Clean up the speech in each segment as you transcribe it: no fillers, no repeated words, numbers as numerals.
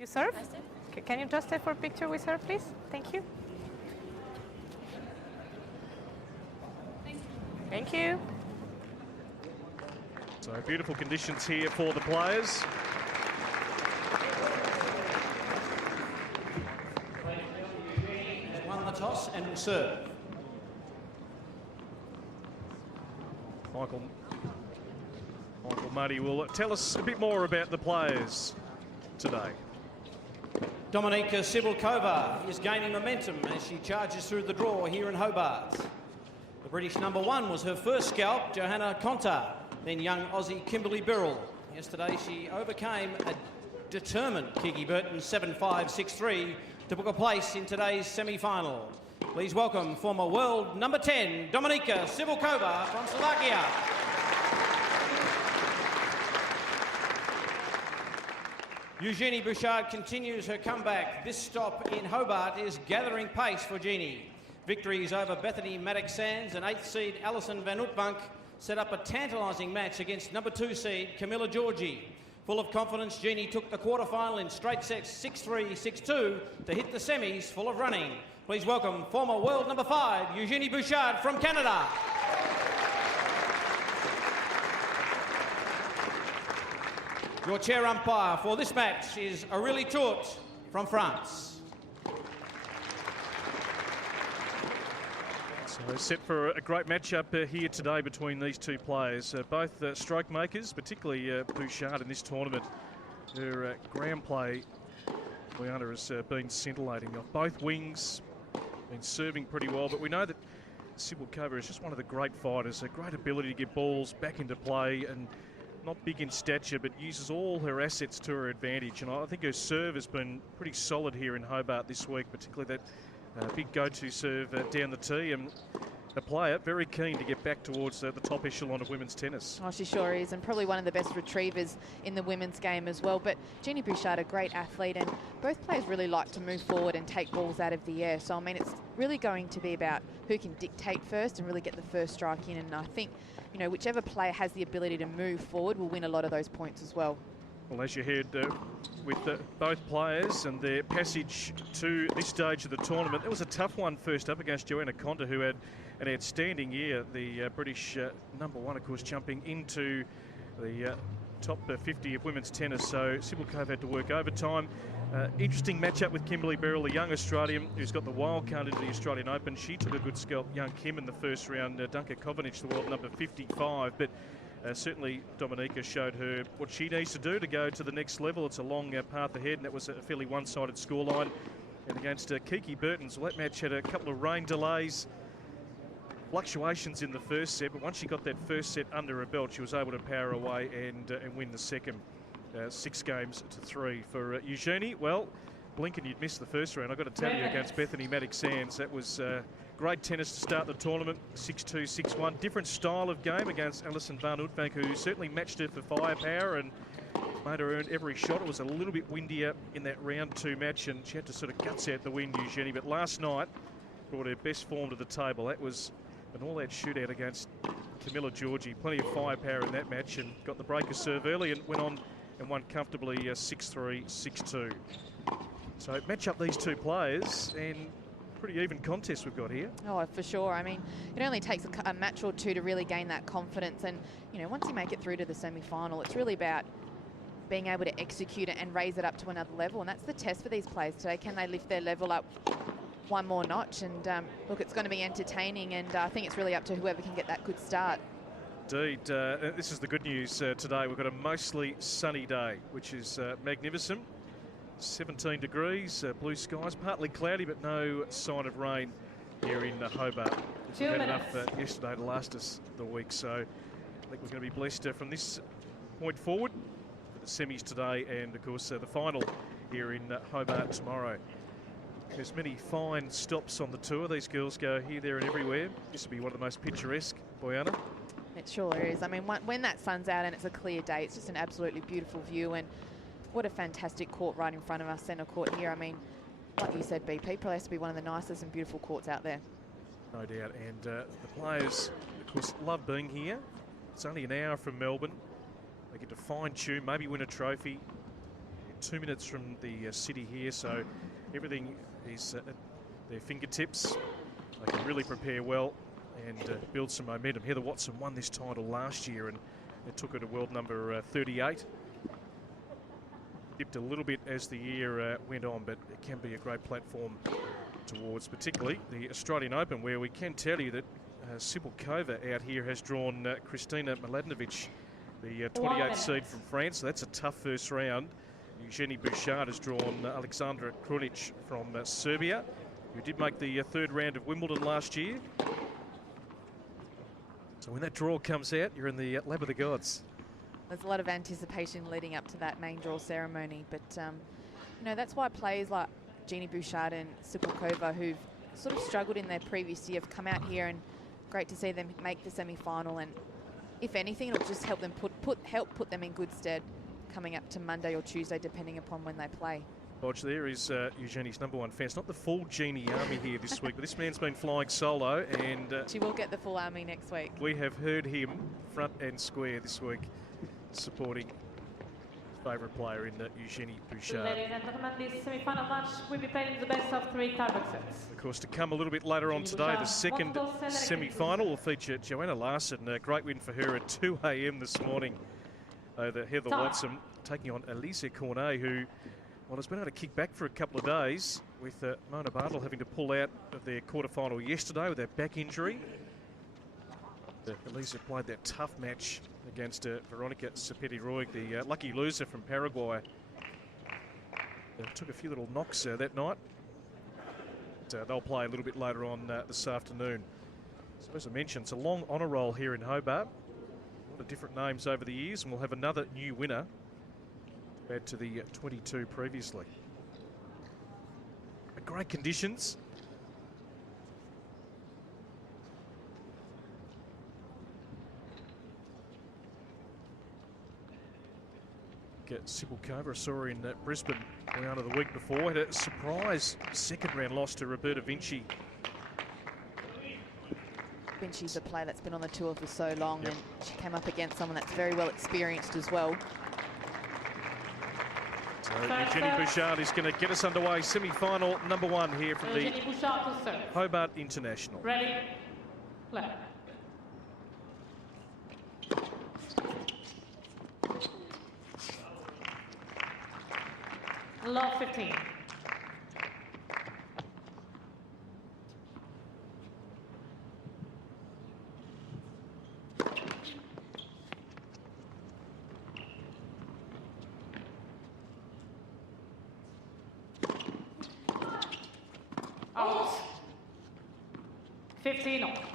You serve? Can you just stay for a picture with her, please? Thank you. Thank you. So beautiful conditions here for the players. Has won the toss and will serve. Michael Muddy will tell us a bit more about the players today. Dominika Cibulkova is gaining momentum as she charges through the draw here in Hobart. The British #1 was her first scalp, Johanna Konta, then young Aussie Kimberly Birrell. Yesterday she overcame a determined Kiki Burton 7-5, 6-3 to book a place in today's semi-final. Please welcome former world #10, Dominika Cibulkova from Slovakia. Eugenie Bouchard continues her comeback. This stop in Hobart is gathering pace for Jeannie. Victories over Bethany Maddox-Sands and 8th seed Alison Van Uytvanck set up a tantalising match against #2 seed Camilla Giorgi. Full of confidence, Jeannie took the quarterfinal in straight sets 6-3, 6-2 to hit the semis full of running. Please welcome former world #5, Eugenie Bouchard from Canada. Your chair umpire for this match is Aurélie Tourte from France. So set for a great matchup here today between these two players. Both stroke makers, particularly Bouchard in this tournament. Her ground play, Boyana, has been scintillating off both wings, been serving pretty well, but we know that Cibulkova is just one of the great fighters, a great ability to get balls back into play, and not big in stature, but uses all her assets to her advantage. And I think her serve has been pretty solid here in Hobart this week, particularly that big go-to serve down the tee. And the player very keen to get back towards the top echelon of women's tennis. Oh, she sure is, and probably one of the best retrievers in the women's game as well. But Eugenie Bouchard, a great athlete, and both players really like to move forward and take balls out of the air. So, I mean, it's really going to be about who can dictate first and really get the first strike in. And I think, you know, whichever player has the ability to move forward will win a lot of those points as well. Well, as you heard with both players and their passage to this stage of the tournament, it was a tough one first up against Johanna Konta, who had an outstanding year. The British #1, of course, jumping into the top 50 of women's tennis. So Cibulkova had to work overtime. Interesting matchup with Kimberly Birrell, the young Australian who's got the wild card into the Australian Open. She took a good scalp, young Kim, in the first round. Duncan Kovanic, the world #55. But certainly Dominika showed her what she needs to do to go to the next level. It's a long path ahead, and that was a fairly one-sided scoreline. And against Kiki Burton, well, that match had a couple of rain delays, fluctuations in the first set, but once she got that first set under her belt, she was able to power away and win the second. 6-3 for Eugenie. Well, blinking you'd missed the first round. I've got to tell you, against Bethany Maddox-Sands, that was great tennis to start the tournament. 6-2, 6-1. Different style of game against Alison Van Uytvanck, who certainly matched her for firepower and made her earn every shot. It was a little bit windier in that round 2 match, and she had to sort of guts out the wind, Eugenie. But last night brought her best form to the table. That was an all-out shootout against Camilla Giorgi. Plenty of firepower in that match, and got the breaker serve early and went on and won comfortably 6-3, 6-2. So match up these two players, and pretty even contest we've got here. Oh, for sure. I mean, it only takes a match or two to really gain that confidence. And, you know, once you make it through to the semi-final, it's really about being able to execute it and raise it up to another level. And that's the test for these players today. Can they lift their level up one more notch? And look, it's going to be entertaining, and I think it's really up to whoever can get that good start. Indeed. This is the good news today. We've got a mostly sunny day, which is magnificent. 17 degrees, blue skies, partly cloudy, but no sign of rain here in Hobart. We had enough yesterday to last us the week, so I think we're going to be blessed from this point forward for the semis today, and of course the final here in Hobart tomorrow. There's many fine stops on the tour. These girls go here, there and everywhere. This will be one of the most picturesque, Boyana. It sure is. I mean, when that sun's out and it's a clear day, it's just an absolutely beautiful view. And what a fantastic court right in front of us, centre court here. I mean, like you said, BP probably has to be one of the nicest and beautiful courts out there. No doubt. And the players, of course, love being here. It's only an hour from Melbourne. They get to fine-tune, maybe win a trophy. 2 minutes from the city here, so everything is at their fingertips. They can really prepare well and build some momentum. Heather Watson won this title last year and it took her to world number 38. Dipped a little bit as the year went on, but it can be a great platform towards particularly the Australian Open, where we can tell you that Cibulkova out here has drawn Kristina Mladenovic, the 28th seed from France. So that's a tough first round. Eugenie Bouchard has drawn Alexandra Krunic from Serbia, who did make the third round of Wimbledon last year. So when that draw comes out, you're in the lap of the gods. There's a lot of anticipation leading up to that main draw ceremony, but you know, that's why players like Eugenie Bouchard and Cibulkova, who've sort of struggled in their previous year, have come out here, and great to see them make the semi-final. And if anything, it'll just help them help put them in good stead coming up to Monday or Tuesday, depending upon when they play. Bodge, there is Eugenie's #1 fan. It's not the full Genie army here this week, but this man's been flying solo, and she will get the full army next week. We have heard him front and square this week, supporting favourite player in Eugenie Bouchard. Ladies and gentlemen, this semi-final match will be played in the best of 3 tiebreak sets. Of course, to come a little bit later on today, the second semi-final will feature Joanna Larsson. A great win for her at 2 a.m. this morning over Heather Watson, taking on Elise Cornet, who, well, has been able to kick back for a couple of days, with Mona Bartel having to pull out of their quarterfinal yesterday with that back injury. Elise played that tough match against Veronica Sepeti-Roig, the lucky loser from Paraguay. Took a few little knocks that night. But, they'll play a little bit later on this afternoon. So as I mentioned, it's a long honour roll here in Hobart. A lot of different names over the years, and we'll have another new winner to add to the 22 previously. Great conditions. Cibulkova, I saw her in Brisbane round of the week before. Had a surprise second round loss to Roberta Vinci. Vinci's a player that's been on the tour for so long, and she came up against someone that's very well experienced as well. So Eugenie Bouchard is going to get us underway. Semi-final #1 here from the Hobart International. Ready, play. Love 15. Out. 15 off.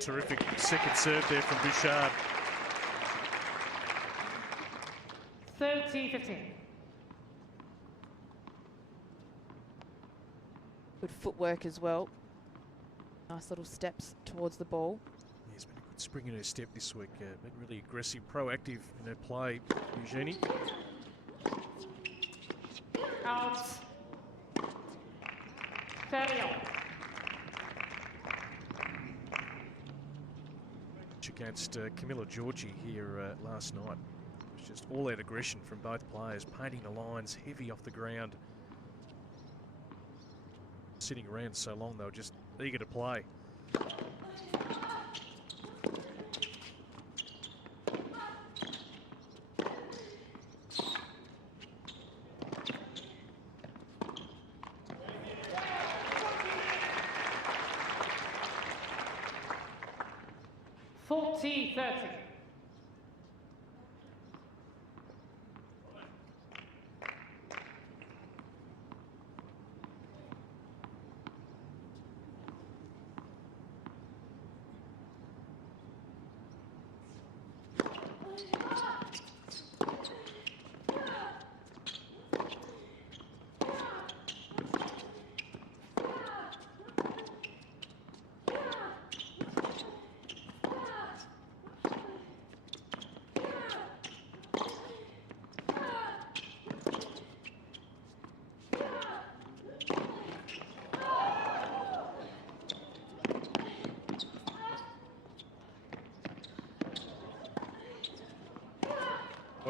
Terrific second serve there from Bouchard. 30-15. Good footwork as well. Nice little steps towards the ball. Yeah, there's been a good spring in her step this week. Been really aggressive, proactive in her play, Eugenie. Out. 30 off. Against Camilla Giorgi here last night. It was just all that aggression from both players, painting the lines heavy off the ground. Sitting around so long, they were just eager to play.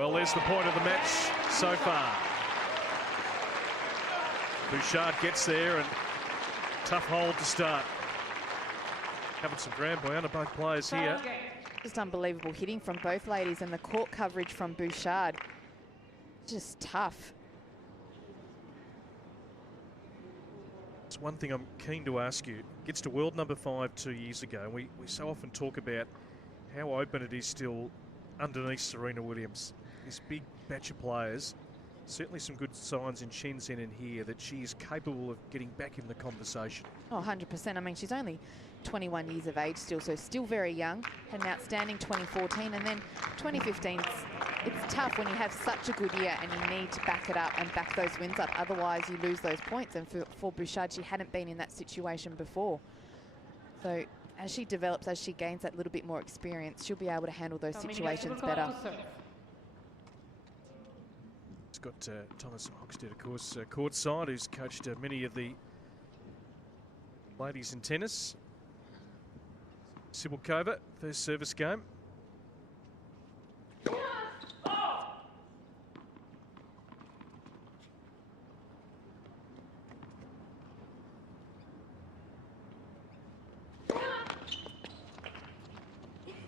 Well, there's the point of the match so far. Bouchard gets there and tough hold to start. Having some ground by under both players here. Just unbelievable hitting from both ladies, and the court coverage from Bouchard. Just tough. It's one thing I'm keen to ask you. Gets to world number 5 2 years ago, and we so often talk about how open it is still underneath Serena Williams. This big batch of players. Certainly some good signs in Shenzhen and here that she is capable of getting back in the conversation. Oh, 100%. I mean, she's only 21 years of age still, so still very young. Had an outstanding 2014, and then 2015. It's tough when you have such a good year and you need to back it up and back those wins up. Otherwise, you lose those points. And for Bouchard, she hadn't been in that situation before. So as she develops, as she gains that little bit more experience, she'll be able to handle those situations better. It's got Thomas Hockstedt, of course, courtside, who's coached many of the ladies in tennis. Cibulkova, first service game.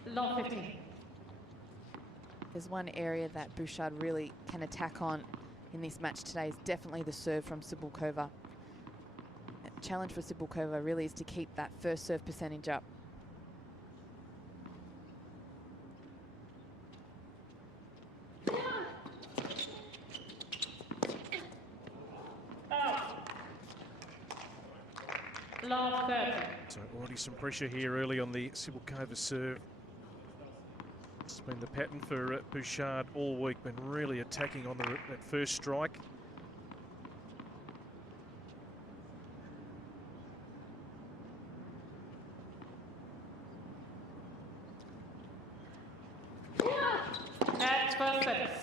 Long 15. There's one area that Bouchard really can attack on in this match today is definitely the serve from Cibulkova. The challenge for Cibulkova really is to keep that first serve percentage up. Long 30. So already some pressure here early on the Cibulkova serve. It's been the pattern for Bouchard all week, been really attacking on that first strike. At 12 seconds.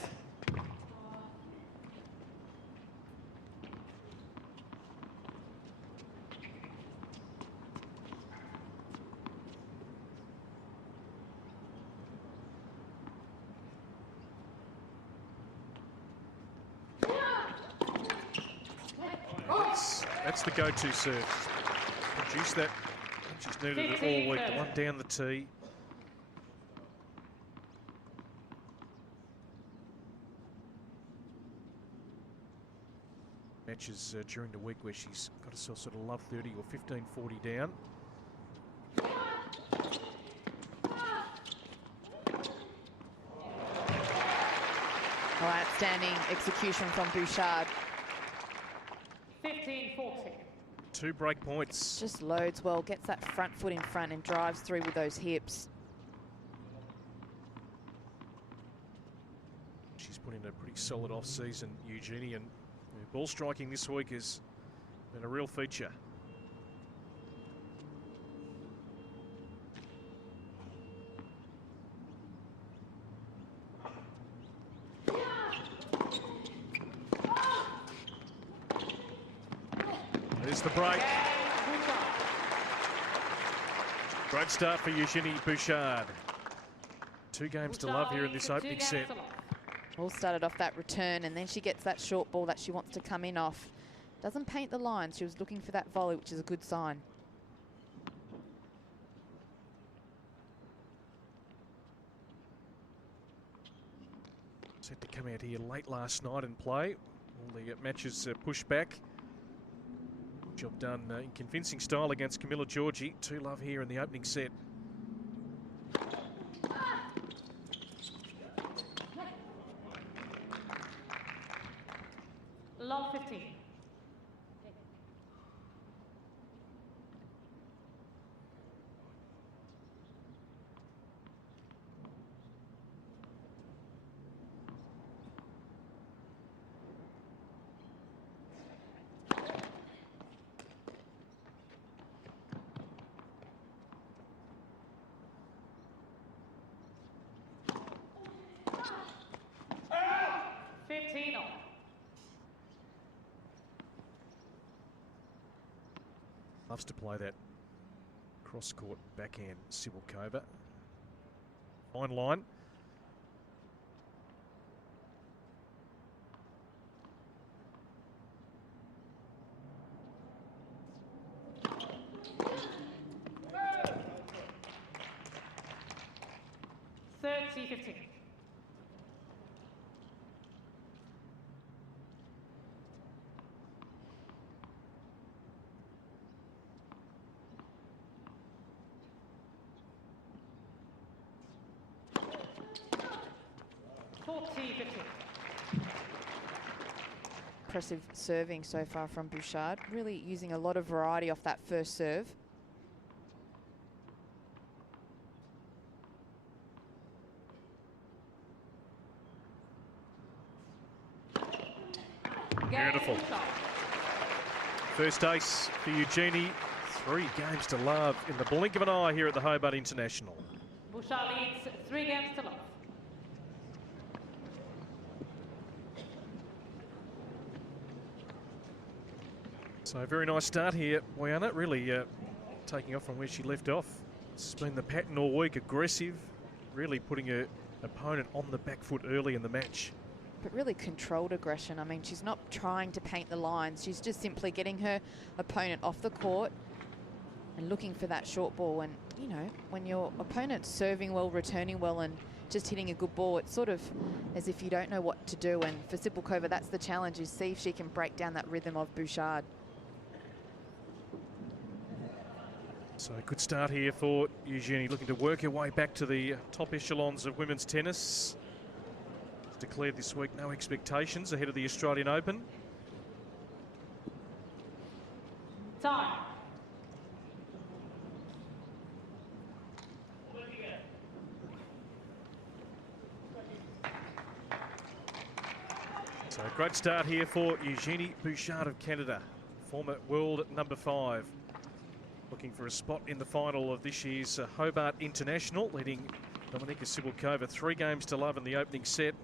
That's the go-to serve. Produce that. She's needed it all week. The one down the tee. Matches during the week where she's got herself sort of love 30 or 15-40 down. Oh, outstanding execution from Bouchard. 15-40. 2 break points. Just loads well, gets that front foot in front and drives through with those hips. She's put in a pretty solid off-season, Eugenie, and ball striking this week has been a real feature. There's the break. Great start for Eugenie Bouchard. 2 games to love here in this opening set. All started off that return, and then she gets that short ball that she wants to come in off. Doesn't paint the lines. She was looking for that volley, which is a good sign. Set to come out here late last night and play. All the matches pushed back. Job done in convincing style against Camilla Giorgi. 2-love here in the opening set. Long 15. Loves to play that cross-court backhand Cibulkova. Fine line. 15. Impressive serving so far from Bouchard, really using a lot of variety off that first serve. Beautiful. First ace for Eugenie. 3 games to love in the blink of an eye here at the Hobart International. Bouchard leads 3 games to love. So very nice start here, Boyana, really taking off from where she left off. It's been the pattern all week, aggressive, really putting her opponent on the back foot early in the match. But really controlled aggression. I mean, she's not trying to paint the lines. She's just simply getting her opponent off the court and looking for that short ball. And, you know, when your opponent's serving well, returning well, and just hitting a good ball, it's sort of as if you don't know what to do. And for Cibulkova, that's the challenge, is see if she can break down that rhythm of Bouchard. So a good start here for Eugenie, looking to work her way back to the top echelons of women's tennis. Declared this week no expectations ahead of the Australian Open. Time. So a great start here for Eugenie Bouchard of Canada, former world number 5. Looking for a spot in the final of this year's Hobart International, leading Dominika Cibulkova 3 games to love in the opening set.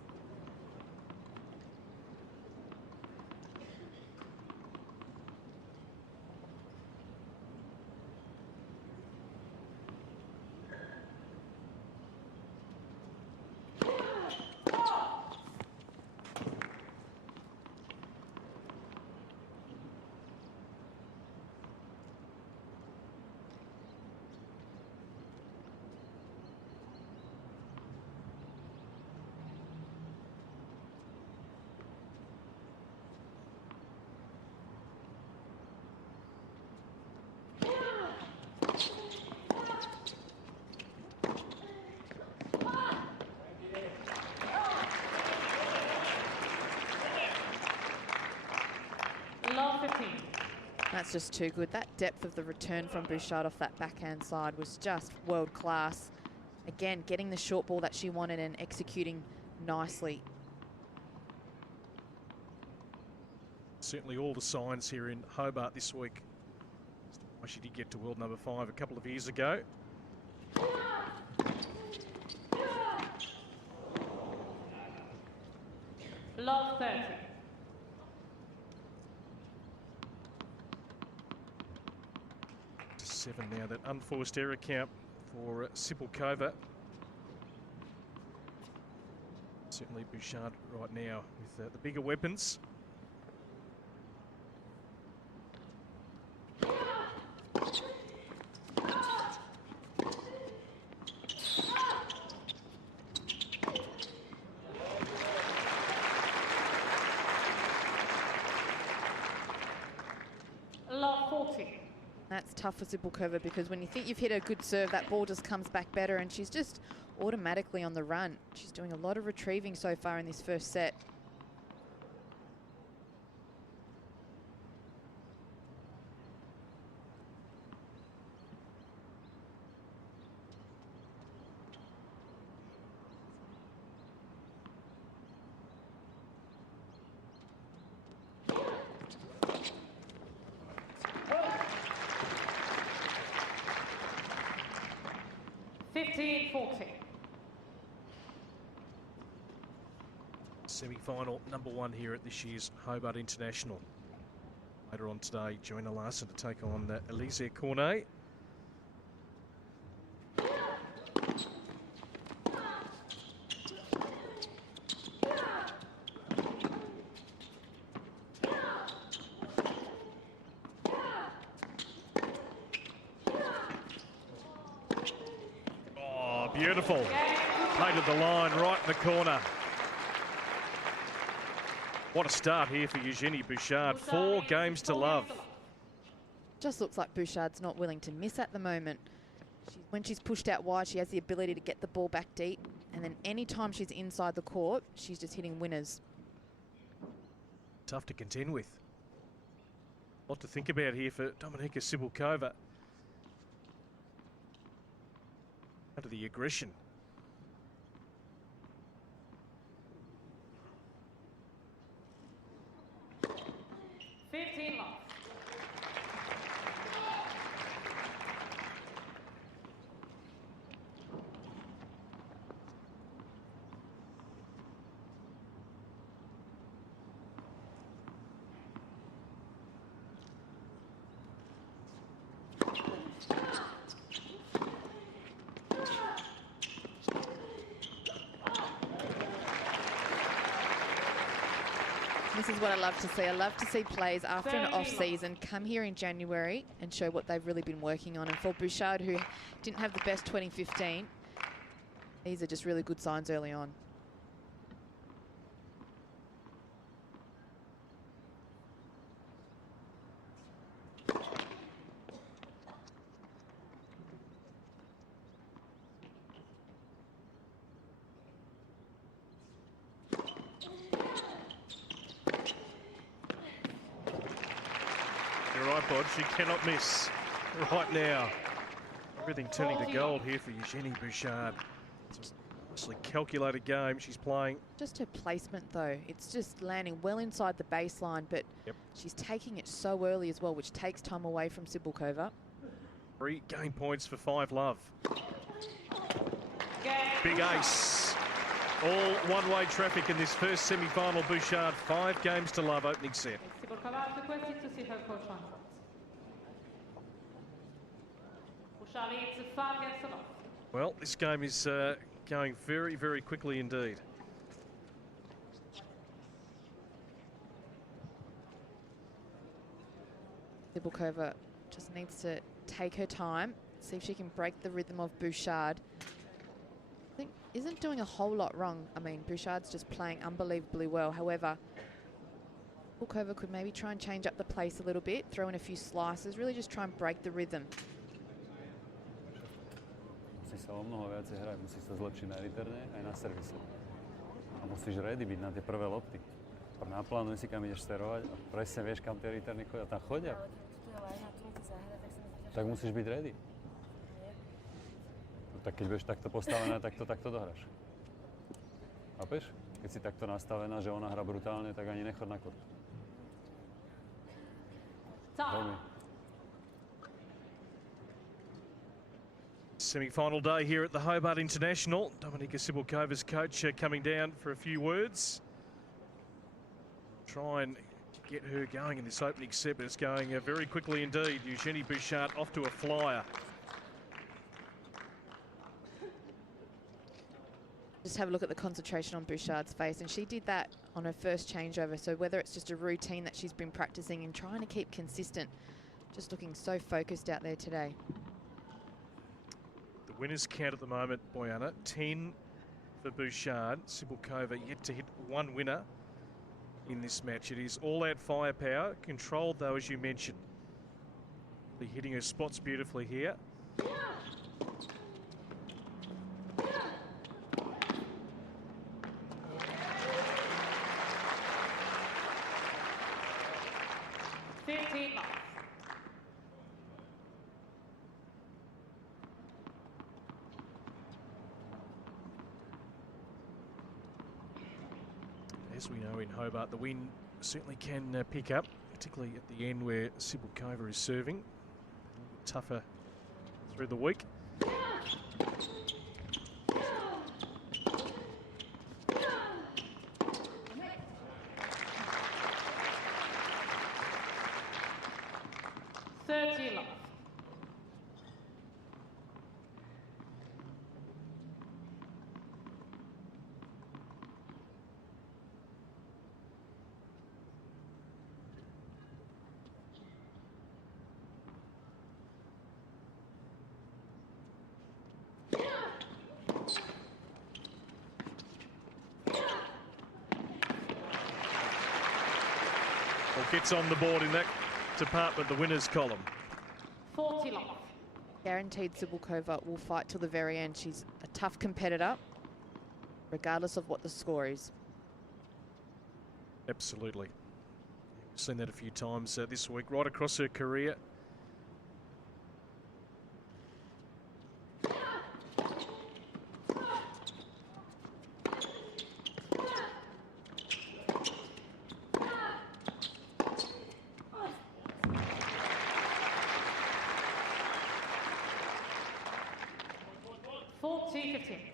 That's just too good. That depth of the return from Bouchard off that backhand side was just world class. Again, getting the short ball that she wanted and executing nicely. Certainly all the signs here in Hobart this week. Why she did get to world number 5 a couple of years ago. Love 30. To 7 now, that unforced error count for Cibulkova. Certainly Bouchard right now with the bigger weapons. That's tough for Cibulkova, because when you think you've hit a good serve, that ball just comes back better, and she's just automatically on the run. She's doing a lot of retrieving so far in this first set. Semi-final number 1 here at this year's Hobart International. Later on today, Joanna Larson to take on Elise Cornet. Oh, beautiful. painted the line right in the corner. What a start here for Eugenie Bouchard. 4 games to love. Just looks like Bouchard's not willing to miss at the moment. When she's pushed out wide, she has the ability to get the ball back deep. And then any time she's inside the court, she's just hitting winners. Tough to contend with. A lot to think about here for Dominika Cibulkova. Under the aggression. This is what I love to see. I love to see players after an off-season come here in January and show what they've really been working on. And for Bouchard, who didn't have the best 2015, these are just really good signs early on. She cannot miss right now. Everything turning to gold here for Eugenie Bouchard. It's a nicely calculated game she's playing. Just her placement, though. It's just landing well inside the baseline, but she's taking it so early as well, which takes time away from Cibulkova. 3 game points for 5-love. Big ace. All one-way traffic in this first semi-final. Bouchard, 5 games to love opening set. Cibulkova requested to see her coach on court. Bouchard leads 5 games to love. Well, this game is going very, very quickly indeed. Cibulkova just needs to take her time, see if she can break the rhythm of Bouchard. I think isn't doing a whole lot wrong. I mean, Bouchard's just playing unbelievably well. However, Cibulkova could maybe try and change up the pace a little bit, throw in a few slices, really just try and break the rhythm. Musíš sa o mnoho viacej hrať, musíš sa zlepšiť na reterne aj na servise. A musíš ready byť na tie prvé lopty. Naplánuj si, kam ideš sterovať a presne vieš, kam tie returny chodia. Tam chodia. Tak musíš byť ready. No, tak keď budeš takto postavená, tak to takto dohráš. Chápeš? Keď si takto nastavená, že ona hrá brutálne, tak ani nechod na kort. Veľmi. Semi-final day here at the Hobart International. Dominika Cibulkova's coach coming down for a few words. Try and get her going in this opening set, but it's going very quickly indeed. Eugenie Bouchard off to a flyer. Just have a look at the concentration on Bouchard's face, and she did that on her first changeover. So whether it's just a routine that she's been practicing and trying to keep consistent, just looking so focused out there today. The winners count at the moment, Boyana, 10 for Bouchard. Cibulkova yet to hit 1 winner in this match. It is all-out firepower, controlled though, as you mentioned. Hitting her spots beautifully here. As we know in Hobart, the wind certainly can pick up, particularly at the end where Cibulkova is serving. A little bit tougher through the week. gets on the board in that department, the winners column. 40 love. Guaranteed Cibulkova will fight till the very end. She's a tough competitor, regardless of what the score is. Absolutely. We've seen that a few times this week, right across her career.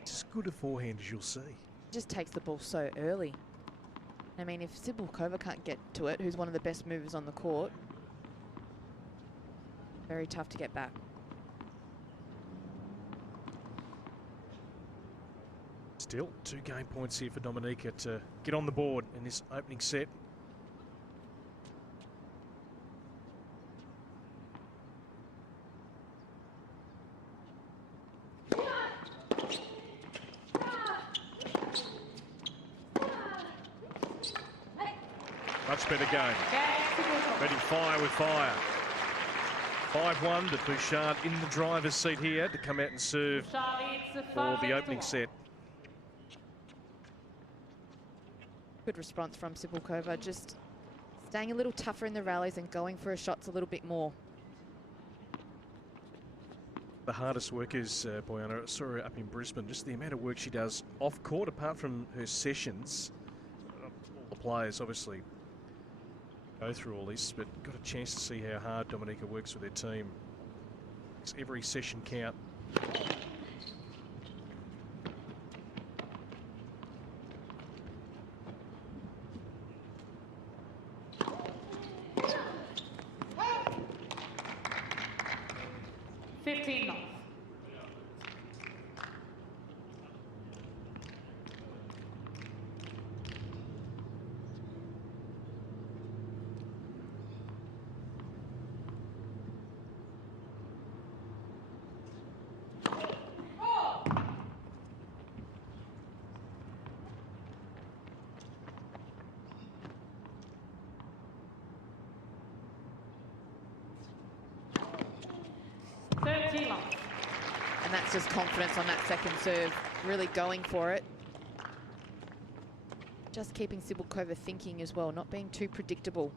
It's as good a forehand as you'll see. Just takes the ball so early. I mean, if Cibulkova can't get to it, who's one of the best movers on the court, very tough to get back. Still 2 game points here for Dominika to get on the board in this opening set. Much better game. Ready fire with fire. 5-1 to Bouchard in the driver's seat here to come out and serve for the opening set. Good response from Cibulkova, just staying a little tougher in the rallies and going for her shots a little bit more. The hardest work is, Bojana, I saw her up in Brisbane, just the amount of work she does off court, apart from her sessions. All the players obviously go through all this, but got a chance to see how hard Dominika works with her team. Makes every session count. And that's just confidence on that second serve, really going for it. Just keeping Cibulkova thinking as well, not being too predictable.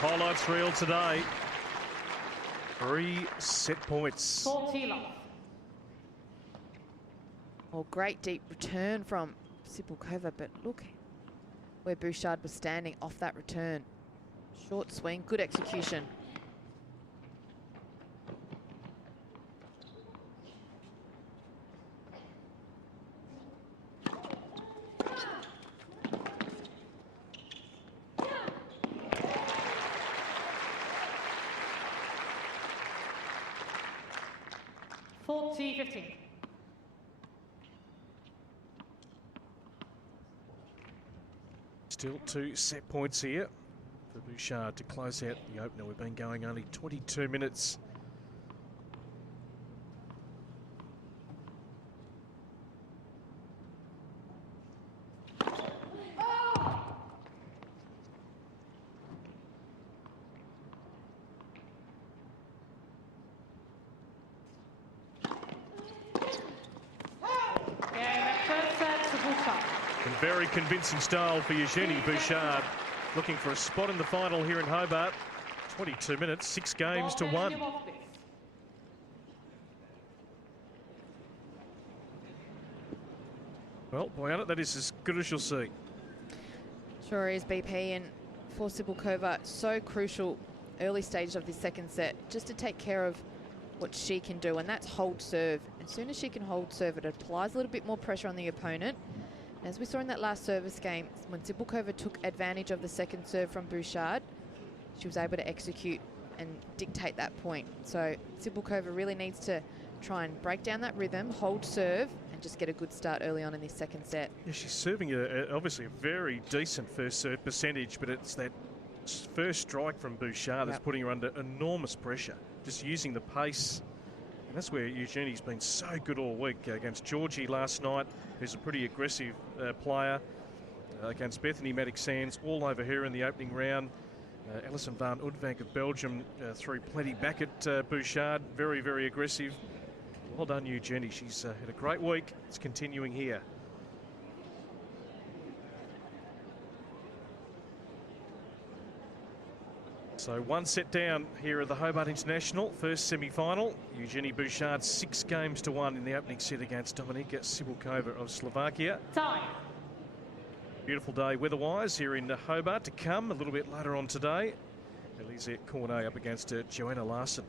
Highlights reel today. 3 set points. Well, great deep return from Cibulkova, but look where Bouchard was standing off that return. Short swing, good execution. Still 2 set points here for Bouchard to close out the opener. We've been going only 22 minutes. Very convincing style for Eugenie Bouchard, looking for a spot in the final here in Hobart. 22 minutes, 6 games to 1. Well, Bojana, that is as good as you'll see. Sure is, BP, and for Cibulkova, so crucial early stage of the second set, just to take care of what she can do, and that's hold serve. As soon as she can hold serve, it applies a little bit more pressure on the opponent. As we saw in that last service game, when Cibulkova took advantage of the second serve from Bouchard, she was able to execute and dictate that point. So Cibulkova really needs to try and break down that rhythm, hold serve, and just get a good start early on in this second set. Yeah, she's serving obviously a very decent first serve percentage, but it's that first strike from Bouchard that's putting her under enormous pressure, just using the pace. And that's where Eugenie's been so good all week against Georgie last night, who's a pretty aggressive player, against Bethany Maddox-Sands, all over her in the opening round. Alison van Oudvank of Belgium threw plenty back at Bouchard, very, very aggressive. Well done, Eugenie. She's had a great week. It's continuing here. So 1 set down here at the Hobart International, first semi-final. Eugenie Bouchard 6-1 in the opening set against Dominika Cibulkova of Slovakia. Time. Beautiful day weather-wise here in Hobart to come a little bit later on today. Elise Cornet up against Joanna Larsson.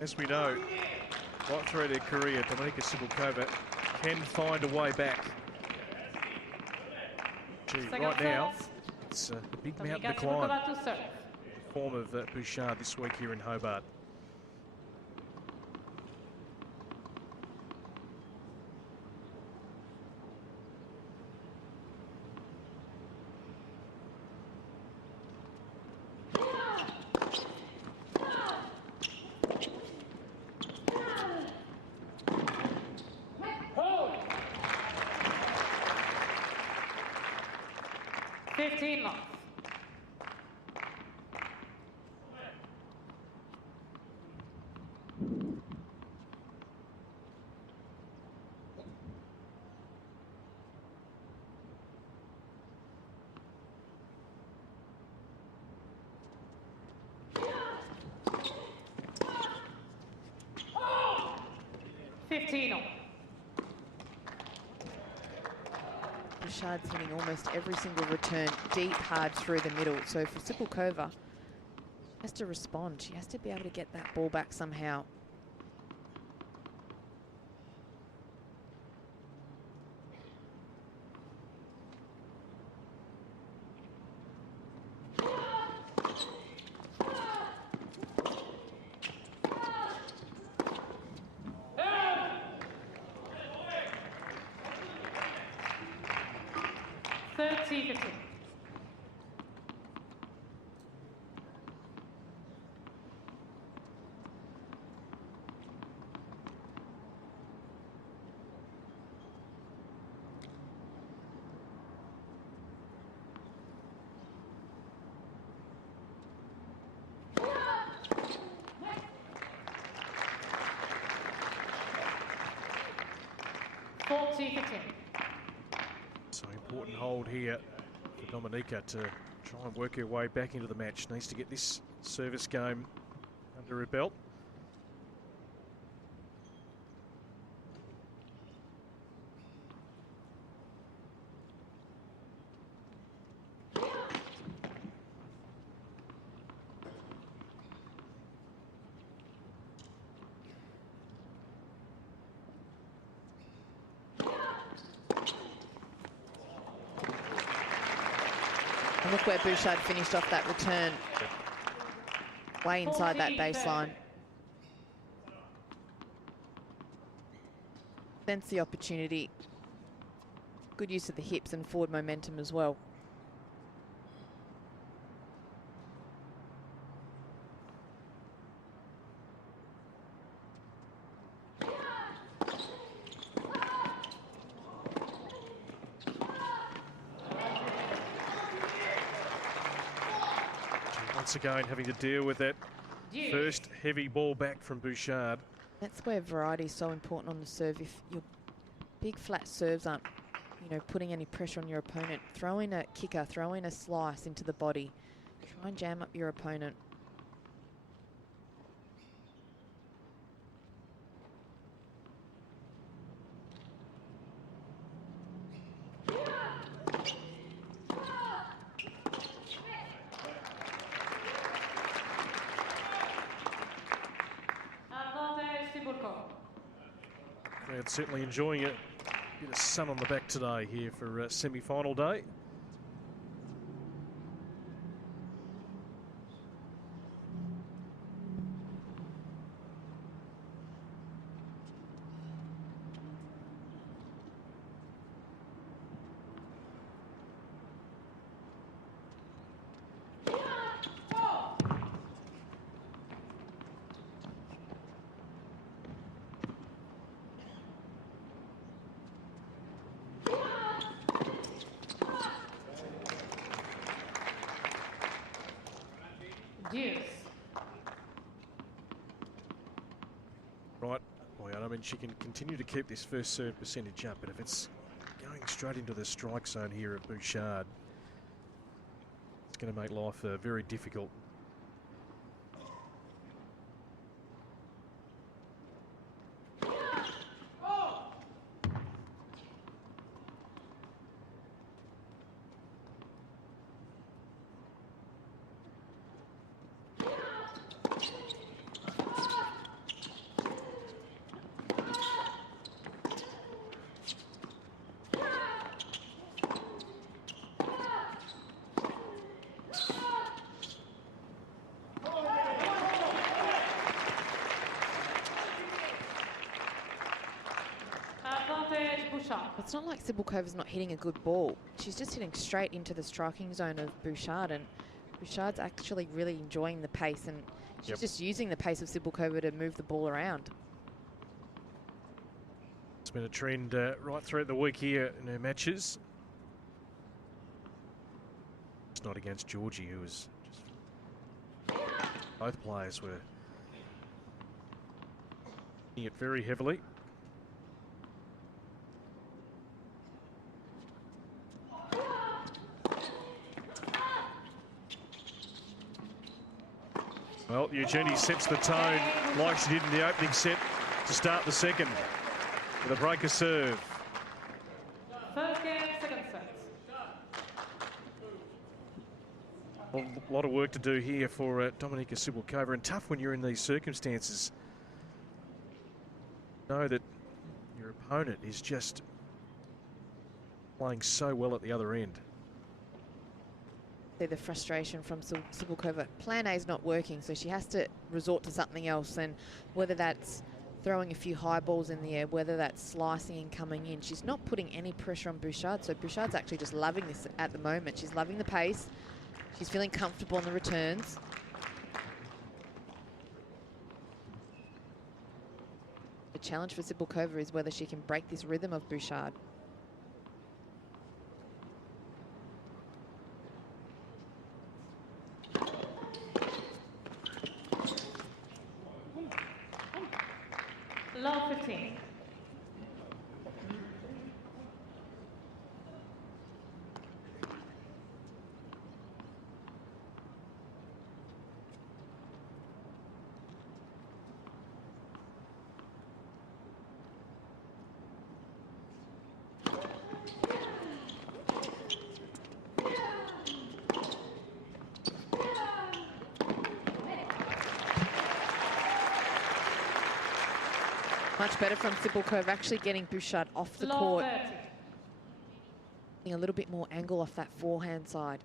As we know, right throughout her career, Dominika Cibulkova can find a way back. Gee, right now, it's a big mountain to climb. Form of Bouchard this week here in Hobart. Bouchard's hitting almost every single return deep, hard through the middle. So for Cibulkova, she has to respond. She has to be able to get that ball back somehow. So important hold here for Dominika to try and work her way back into the match. Needs to get this service game under her belt. Look where Bouchard finished off that return. Way inside that baseline. Sense the opportunity. Good use of the hips and forward momentum as well. Once again, having to deal with that first heavy ball back from Bouchard. That's where variety is so important on the serve. If your big flat serves aren't, putting any pressure on your opponent, throw in a kicker, throw in a slice into the body. Try and jam up your opponent. Crowd certainly enjoying it. Bit of sun on the back today here for semi-final day. moment she can continue to keep this first serve percentage up, but if it's going straight into the strike zone here at Bouchard, it's going to make life very difficult. It's not like Cibulkova's not hitting a good ball. She's just hitting straight into the striking zone of Bouchard, and Bouchard's actually really enjoying the pace, and she's just using the pace of Cibulkova to move the ball around. It's been a trend right throughout the week here in her matches. It's not against Georgie, who was just... Both players were hitting it very heavily. Well, Eugenie sets the tone like she did in the opening set to start the second with a breaker serve. First game, second set. A lot of work to do here for Dominika Cibulkova, and tough when you're in these circumstances. Know that your opponent is just playing so well at the other end. The frustration from Cibulkova. Plan A is not working, so she has to resort to something else, and whether that's throwing a few high balls in the air, whether that's slicing and coming in, she's not putting any pressure on Bouchard, so Bouchard's actually just loving this at the moment. She's loving the pace. She's feeling comfortable on the returns. The challenge for Cibulkova is whether she can break this rhythm of Bouchard. Love 15. Much better from Cibulkova, actually getting Bouchard off the court. A little bit more angle off that forehand side.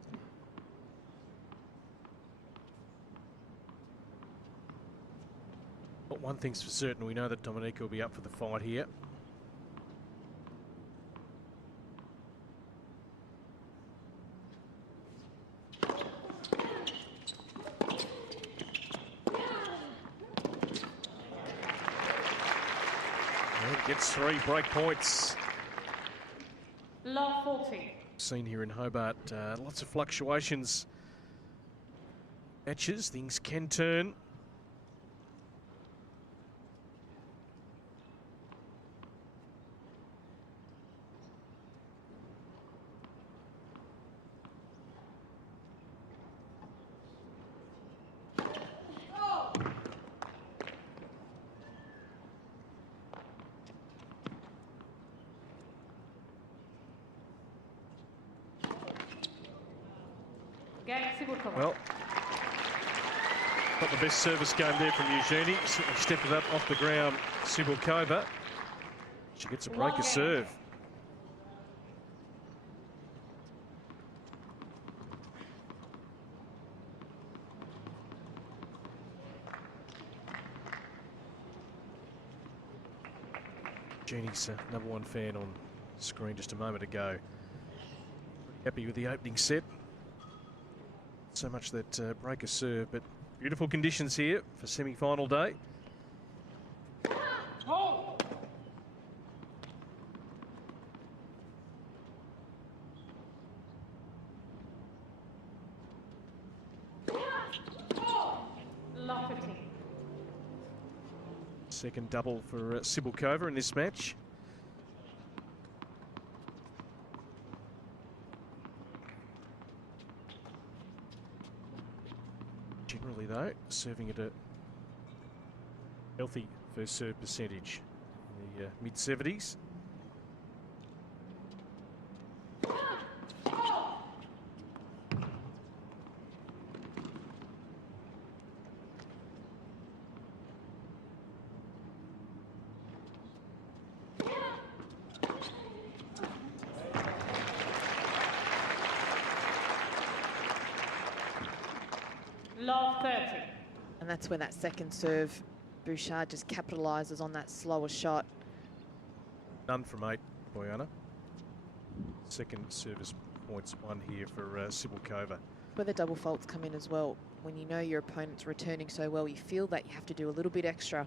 But one thing's for certain, we know that Dominika will be up for the fight here. Gets 3 break points. Love 40. Seen here in Hobart, lots of fluctuations. Matches, things can turn. Well, not the best service game there from Eugenie. Stepped it up off the ground, Cibulkova. She gets a breaker serve. Eugenie's number 1 fan on screen just a moment ago. Happy with the opening set. So much that breaker serve, but beautiful conditions here for semi-final day. Second double for Cibulkova in this match. Generally though, serving at a healthy first serve percentage in the mid-70s. And that's where that second serve, Bouchard just capitalises on that slower shot. None from 8, Bojana. Second service points, 1 here for Cibulkova. Where the double faults come in as well. When you know your opponent's returning so well, you feel that you have to do a little bit extra.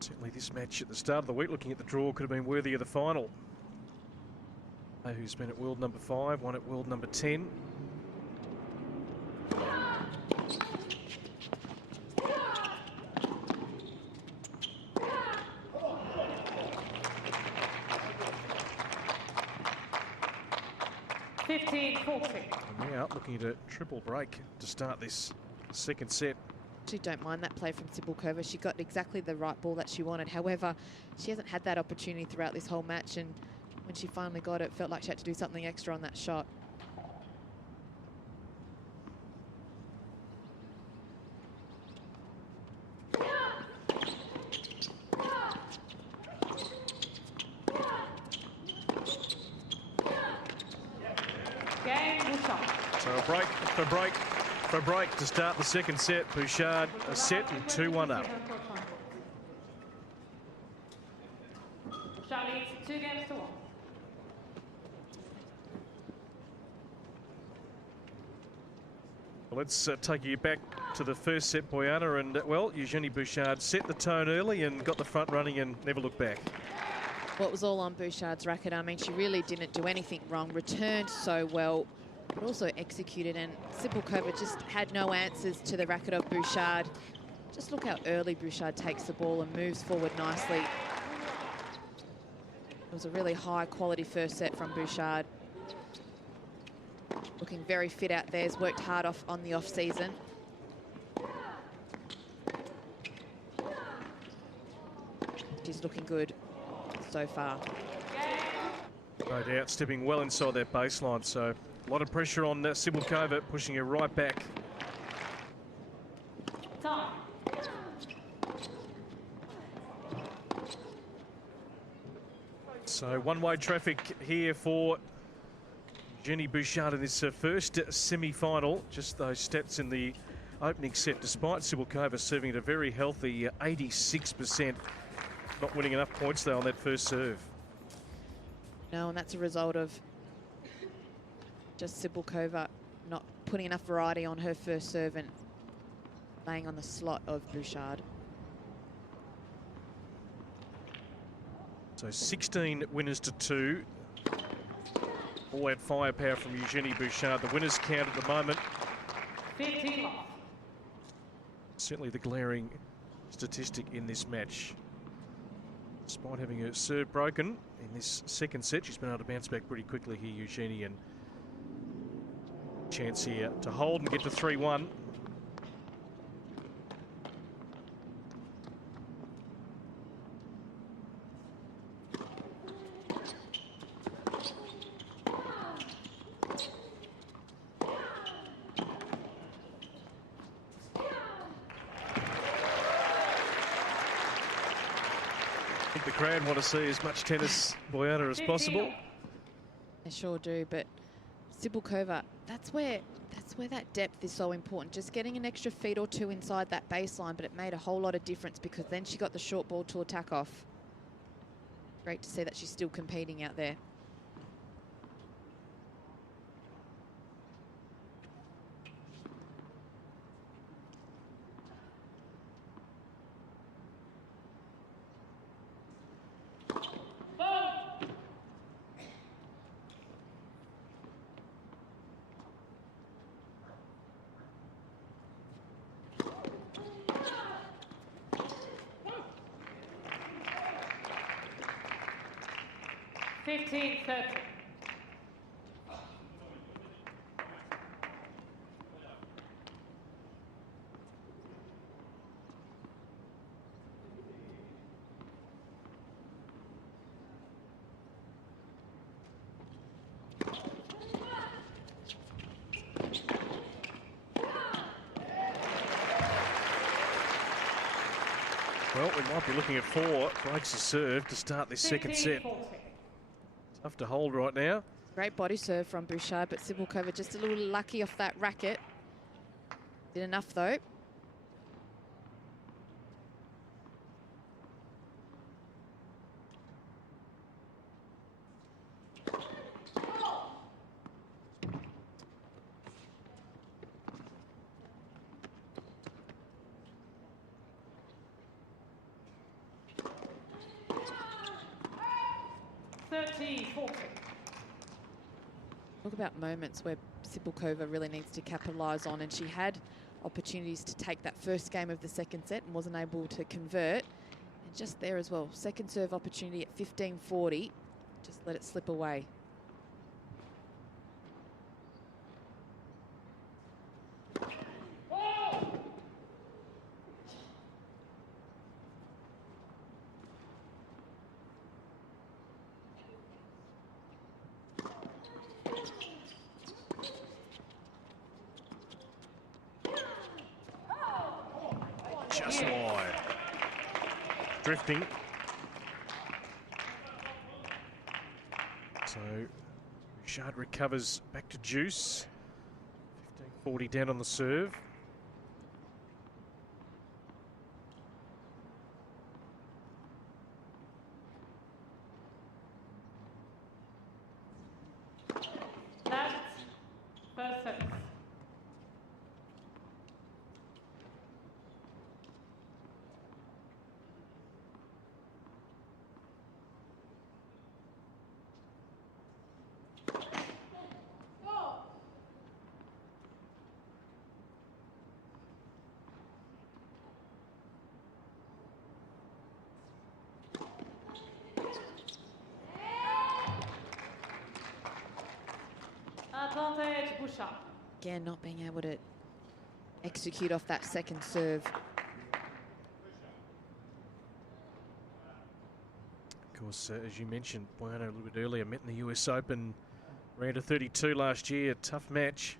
Certainly this match at the start of the week, looking at the draw, could have been worthy of the final. Who's been at world number 5, one at world number 10. And now looking at a triple break to start this second set. Actually don't mind that play from Cibulkova. She got exactly the right ball that she wanted. However, she hasn't had that opportunity throughout this whole match, and when she finally got it, felt like she had to do something extra on that shot. So a break to start the second set. Bouchard a set and 2-1 up. Charlie, 2 games to 1. Let's take you back to the first set, Bojana, and well, Eugenie Bouchard set the tone early and got the front running and never looked back. What was all on Bouchard's racket? I mean, she really didn't do anything wrong, returned so well, but also executed, and Cibulkova just had no answers to the racket of Bouchard. Just look how early Bouchard takes the ball and moves forward nicely. It was a really high quality first set from Bouchard. Looking very fit out there, has worked hard on the off season. She's looking good so far. No doubt, stepping well inside that baseline, so a lot of pressure on Cibulkova, pushing her right back. So one-way traffic here for Eugenie Bouchard in this first semi-final. Just those stats in the opening set, despite Cibulkova serving at a very healthy 86%. Not winning enough points though on that first serve. No, and that's a result of just Cibulkova not putting enough variety on her first serve and laying on the slot of Bouchard. So 16 winners to 2. All that firepower from Eugenie Bouchard. The winners count at the moment. 15. Certainly the glaring statistic in this match. Despite having her serve broken in this second set, she's been able to bounce back pretty quickly here, Eugenie, and chance here to hold and get to 3-1. The crowd want to see as much tennis, Bojana, as possible. They sure do, but Cibulkova, that's where that depth is so important. Just getting an extra feet or two inside that baseline, but it made a whole lot of difference because then she got the short ball to attack off. Great to see that she's still competing out there. 15-30. Well, we might be looking at 4 breaks of serve to start this second set. Tough to hold right now. Great body serve from Bouchard, but Cibulkova just a little lucky off that racket. Did enough though. Talk about moments where Cibulkova really needs to capitalise on, and she had opportunities to take that first game of the second set and wasn't able to convert. And just there as well, second serve opportunity at 15-40, just let it slip away. Just wide. Drifting. So Bouchard recovers back to juice. 15-40 down on the serve. First set. Advantage Bouchard. Again, not being able to execute off that second serve. Of course, as you mentioned, Bueno a little bit earlier, met in the US Open, round of 32 last year. Tough match.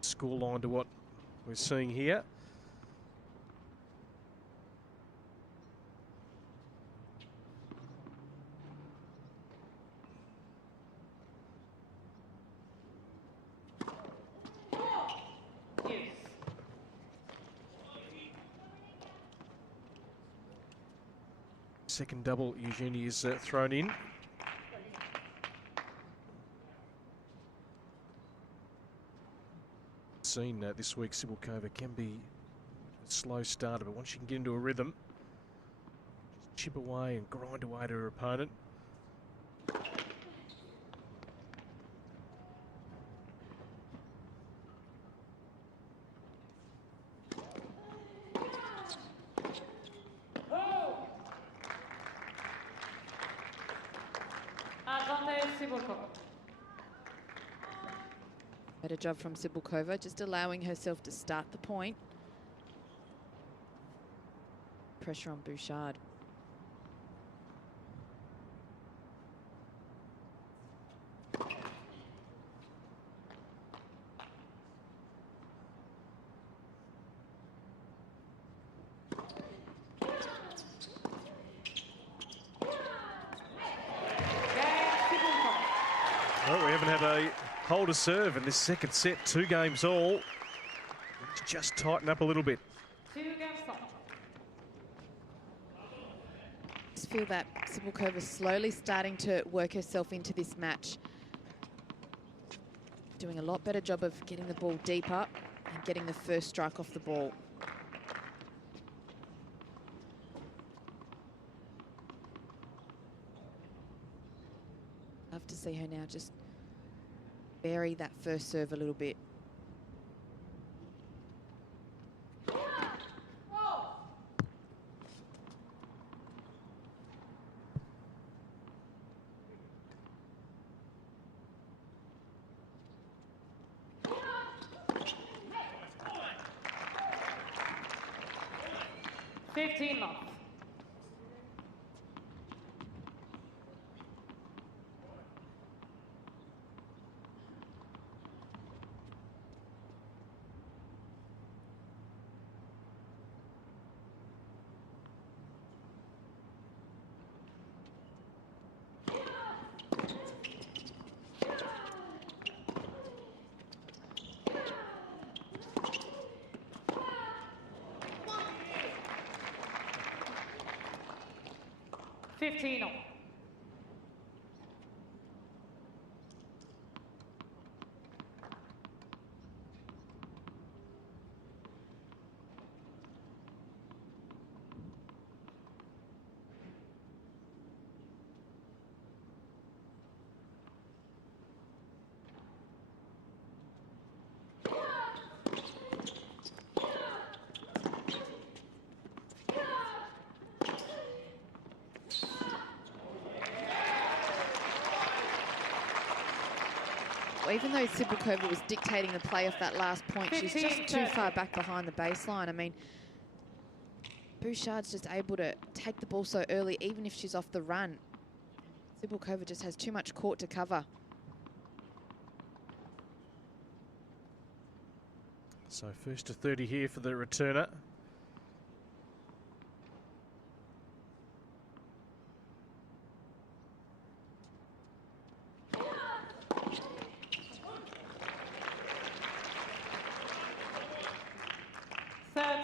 Scoreline to what we're seeing here. Second double, Eugenie is thrown in. Seen this week, Cibulkova can be a slow starter, but once she can get into a rhythm, just chip away and grind away to her opponent. Better job from Cibulkova, just allowing herself to start the point. Pressure on Bouchard. Well, we haven't had a hold a serve in this second set, 2 games all. Let's just tighten up a little bit. 2 games on. Just feel that Cibulkova slowly starting to work herself into this match. Doing a lot better job of getting the ball deep up and getting the first strike off the ball. Love to see her now just vary that first serve a little bit. 15 love. Fifteen. Even though Cibulkova was dictating the play off that last point, she's just too far back behind the baseline. I mean, Bouchard's just able to take the ball so early, even if she's off the run. Cibulkova just has too much court to cover. So first to 30 here for the returner.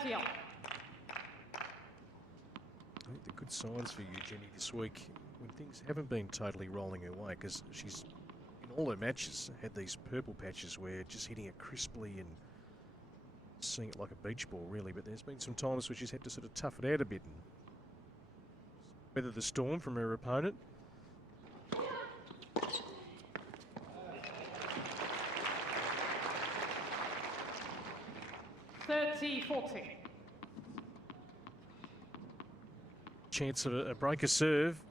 I think the good signs for Eugenie this week, when things haven't been totally rolling her way, because she's, in all her matches, had these purple patches where just hitting it crisply and seeing it like a beach ball, really. But there's been some times where she's had to sort of tough it out a bit and weather the storm from her opponent. Chance of a breaker serve.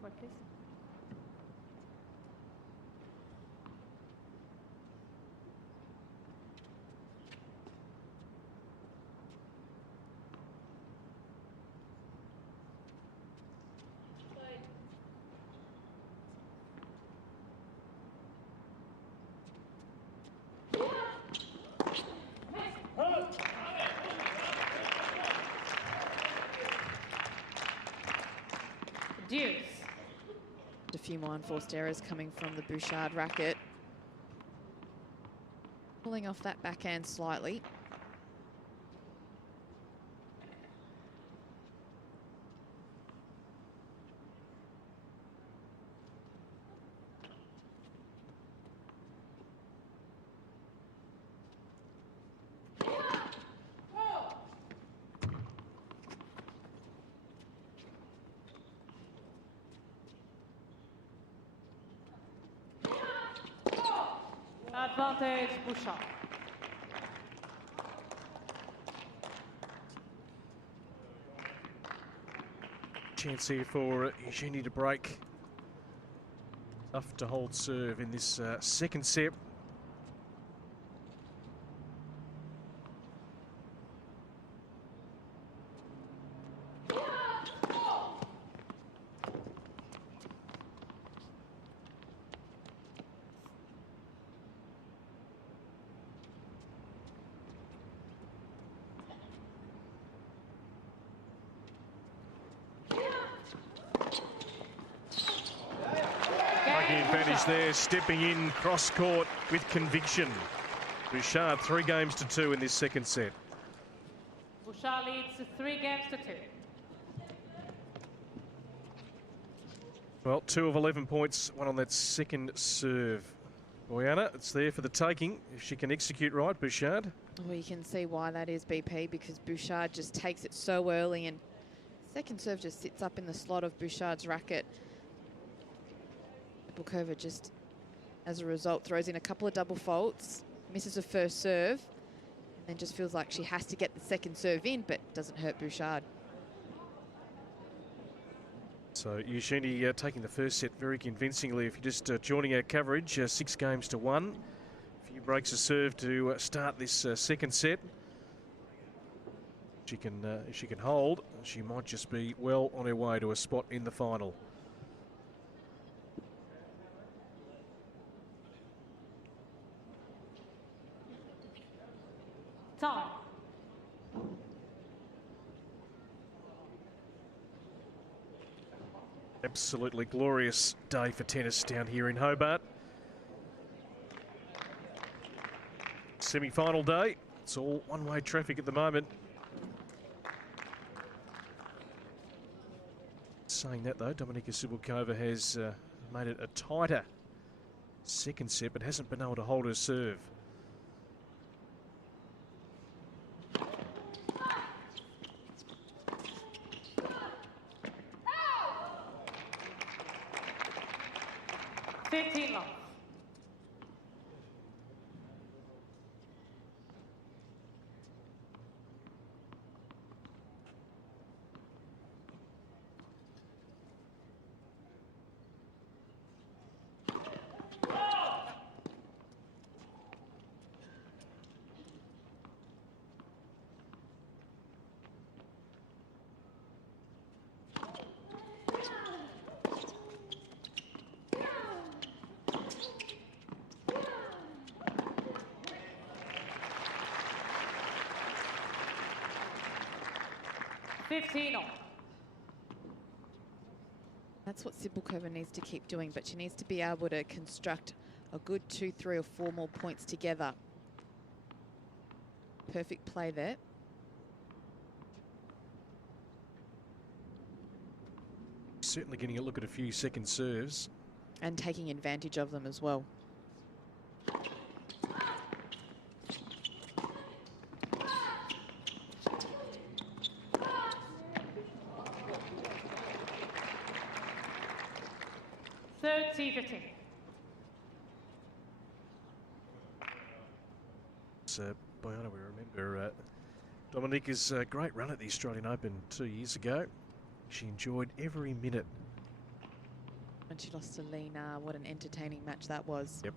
What, please? Deuce. A few more unforced errors coming from the Bouchard racket. Pulling off that backhand slightly. Advantage Bouchard. Chance here for Eugenie to break. Tough to hold serve in this second set. Advantage there, stepping in cross court with conviction. Bouchard 3-2 in this second set. Bouchard leads 3-2. Well, 2 of 11 points, one on that second serve. Boyana, it's there for the taking if she can execute right, Bouchard. Well, you can see why that is, BP, because Bouchard just takes it so early and second serve just sits up in the slot of Bouchard's racket. Cibulkova just, as a result, throws in a couple of double faults, misses a first serve, and And just feels like she has to get the second serve in, but doesn't hurt Bouchard. So Eugenie taking the first set very convincingly. If you're just joining our coverage, 6 games to 1. A few breaks of serve to start this second set. If she can hold, she might just be well on her way to a spot in the final. Time. Absolutely glorious day for tennis down here in Hobart. Semi-final day. It's all one-way traffic at the moment. Saying that though, Dominika Cibulkova has made it a tighter second set, but hasn't been able to hold her serve. That's what Cibulkova needs to keep doing, but she needs to be able to construct a good 2, 3 or 4 more points together. Perfect play there. Certainly getting a look at a few second serves. And taking advantage of them as well. Bojana, we remember Dominika's great run at the Australian Open 2 years ago. She enjoyed every minute. When she lost to Lena, what an entertaining match that was. Yep.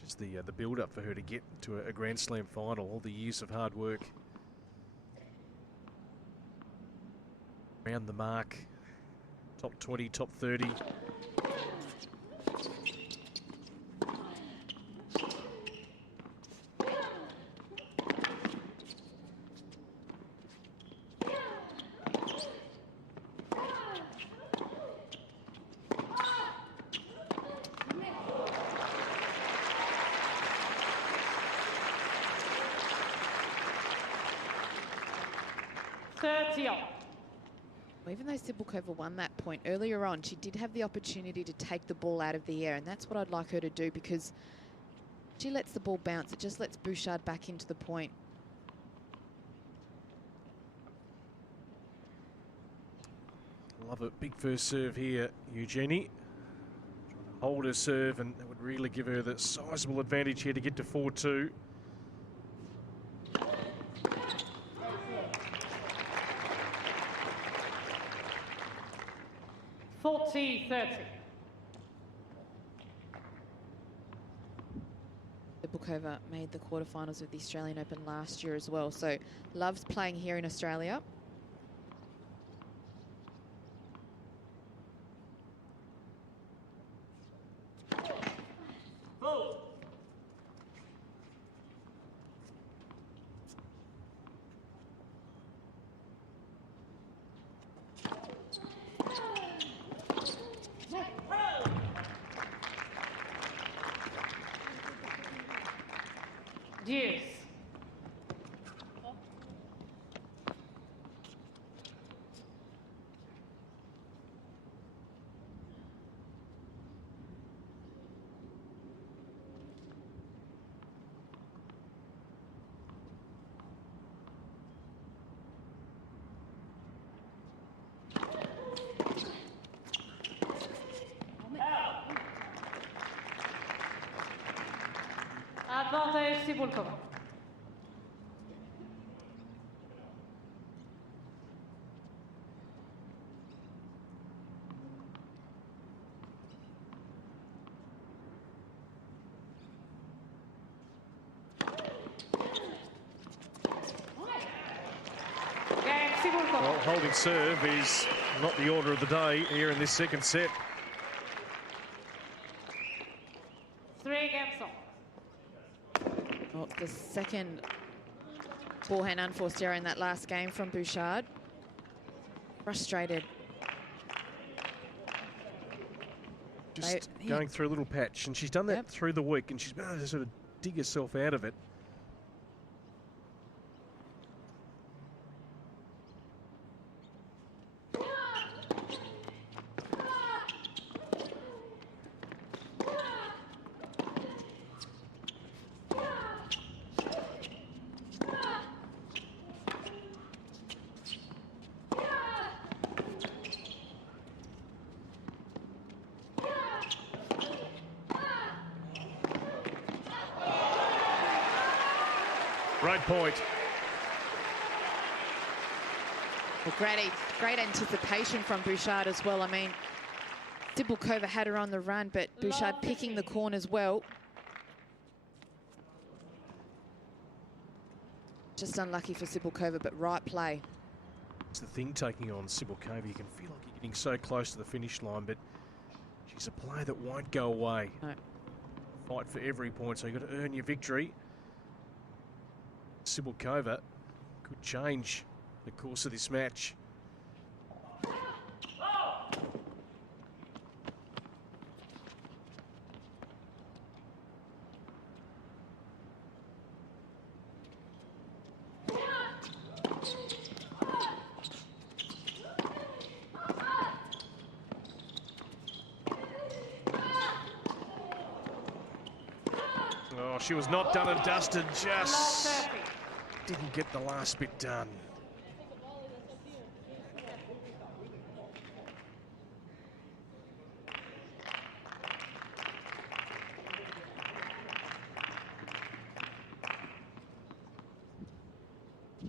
Just the build-up for her to get to a Grand Slam final, all the years of hard work. Around the mark, top 20, top 30. Even though Cibulkova won that point earlier on, she did have the opportunity to take the ball out of the air, and that's what I'd like her to do, because she lets the ball bounce. It just lets Bouchard back into the point. Love it. Big first serve here, Eugenie. Trying to hold her serve, and that would really give her the sizable advantage here to get to 4-2. Cibulkova made the quarterfinals of the Australian Open last year as well, so loves playing here in Australia. Advantage Cibulkova. Well, holding serve is not the order of the day here in this second set. 3 games on. Well, the second forehand unforced error in that last game from Bouchard. Frustrated. Just going through a little patch, and she's done that through the week, and she's been able to sort of dig herself out of it. Great point. Well, great anticipation from Bouchard as well. I mean, Cibulkova had her on the run, but Bouchard picking the corners well. Just unlucky for Cibulkova, but right play. It's the thing taking on Cibulkova. You can feel like you're getting so close to the finish line, but she's a player that won't go away. No. Fight for every point, so you've got to earn your victory. Cibulkova could change the course of this match. Oh, she was not done and dusted, just didn't get the last bit done.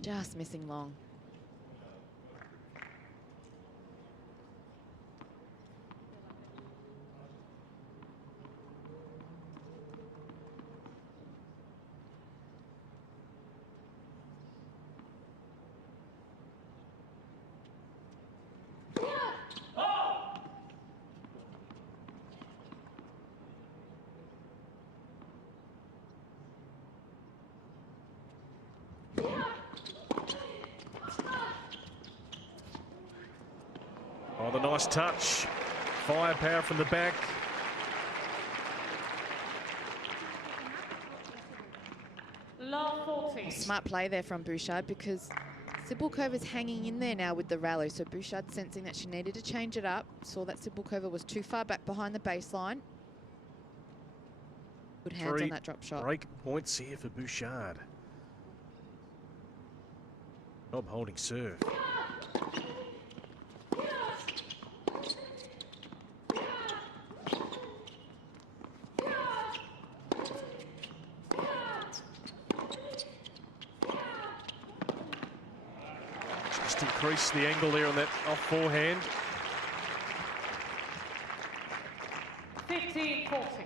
Just missing long. Oh, the nice touch. Firepower from the back. Love 40. Smart play there from Bouchard because Cibulkova's hanging in there now with the rally. So Bouchard sensing that she needed to change it up. Saw that Cibulkova was too far back behind the baseline. Good hands on that drop shot. Break points here for Bouchard. Job holding serve. Just increase the angle there on that off forehand. 15-40.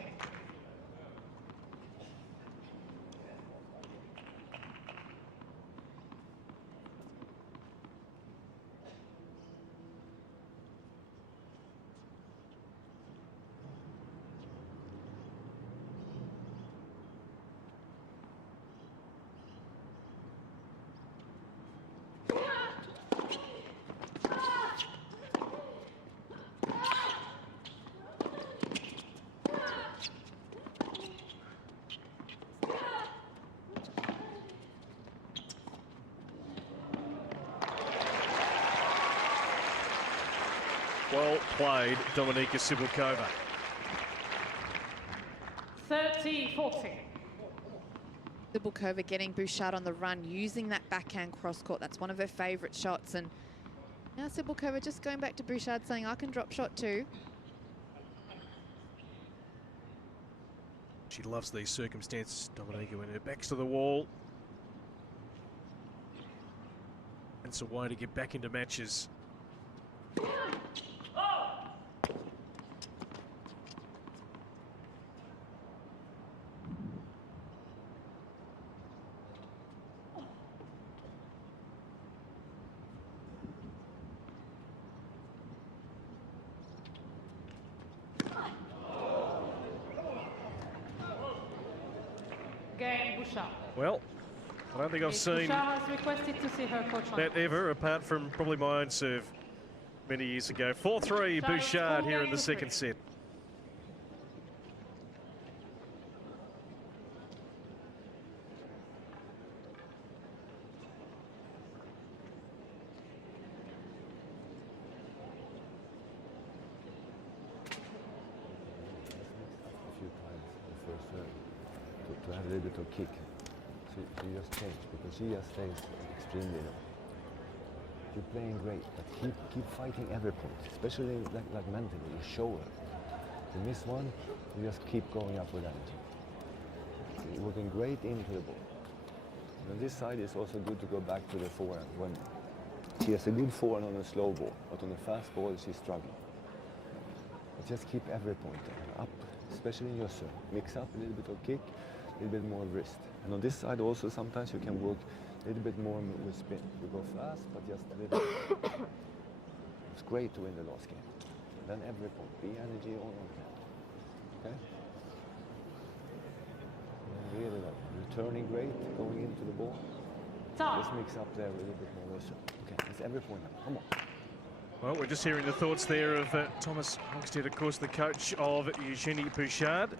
Well played, Dominika Cibulkova. 30-40. Cibulkova getting Bouchard on the run, using that backhand cross-court. That's one of her favourite shots. And now Cibulkova just going back to Bouchard saying, I can drop shot too. She loves these circumstances, Dominika, when her back's to the wall. It's a way to get back into matches. Bouchard. Well, I don't think I've seen Bouchard has requested to see her coach on that ever, apart from probably my own serve many years ago. 4-3 Bouchard here in the second set. To have a little bit of kick. She just changed because she just stays extremely low. You're playing great, but keep fighting every point, especially like mentally. You show her. You miss one, you just keep going up with energy. You're working great into the ball. And on this side, it's also good to go back to the forehand. When she has a good forehand on a slow ball, but on a fast ball, she's struggling. But just keep every point there, up, especially in your serve. Mix up a little bit of kick, a little bit more wrist. And on this side also, sometimes you can work a little bit more with spin. You go fast, but just a little bit. It's great to win the last game. Then every point, be energy all on hand. Okay? And really like returning great, going into the ball. Just mix up there a little bit more also. Okay, it's every point now. Come on. Well, we're just hearing the thoughts there of Thomas Hogstead, of course, the coach of Eugenie Bouchard.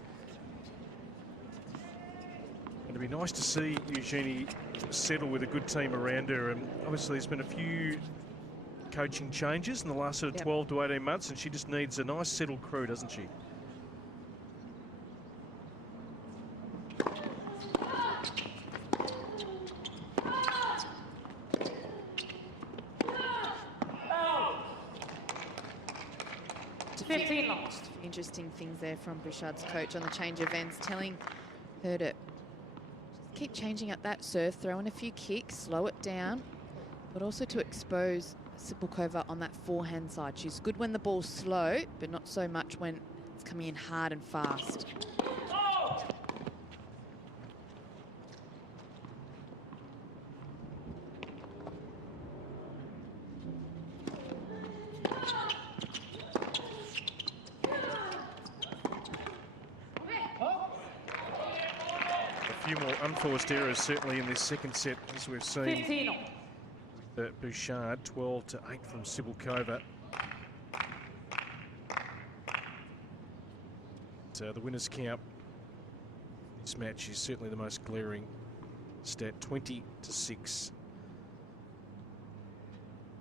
And it'd be nice to see Eugenie settle with a good team around her. And obviously there's been a few coaching changes in the last sort of 12 to 18 months, and she just needs a nice settled crew, doesn't she? Interesting things there from Bouchard's coach on the change of ends, telling her to just keep changing up that serve, throw in a few kicks, slow it down, but also to expose Cibulkova on that forehand side. She's good when the ball's slow, but not so much when it's coming in hard and fast. Unforced errors certainly in this second set, as we've seen. Bouchard 12 to 8 from Cibulkova. So the winners count. This match is certainly the most glaring stat. 20 to 6.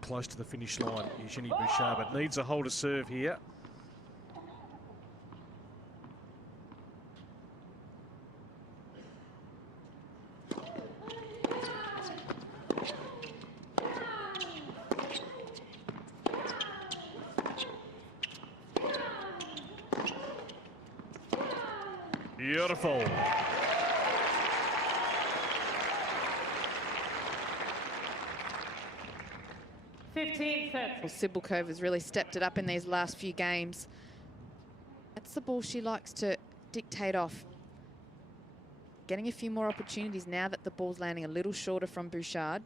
Close to the finish line, Eugenie Bouchard, but needs a hold to serve here. Beautiful. Well, Cibulkova's really stepped it up in these last few games. That's the ball she likes to dictate off. Getting a few more opportunities now that the ball's landing a little shorter from Bouchard.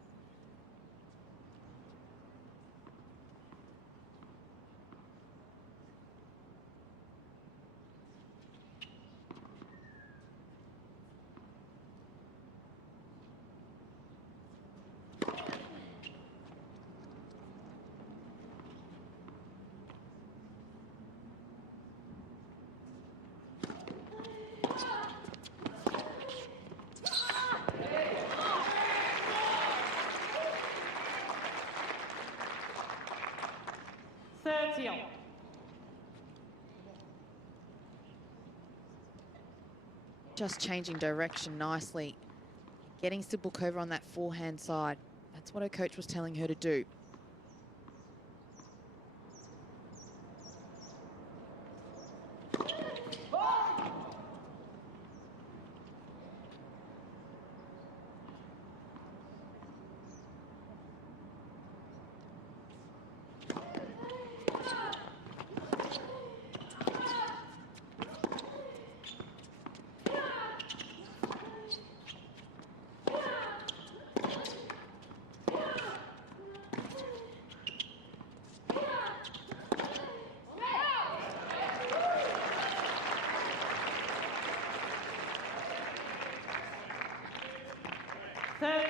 Just changing direction nicely. Getting Cibulkova on that forehand side. That's what her coach was telling her to do.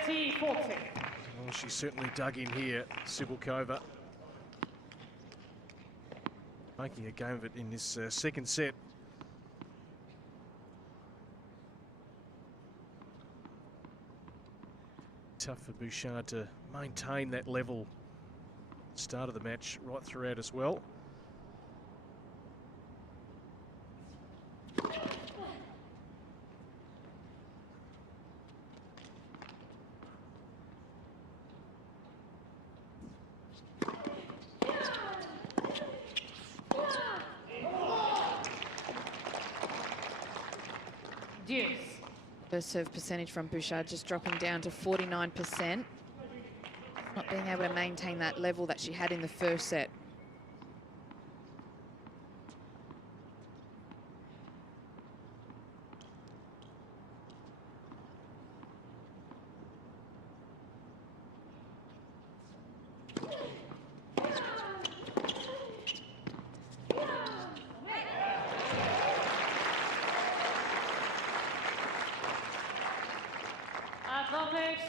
30-40. Well, she certainly dug in here, Cibulkova. Making a game of it in this second set. Tough for Bouchard to maintain that level start of the match right throughout as well. First serve percentage from Bouchard just dropping down to 49%. Not being able to maintain that level that she had in the first set.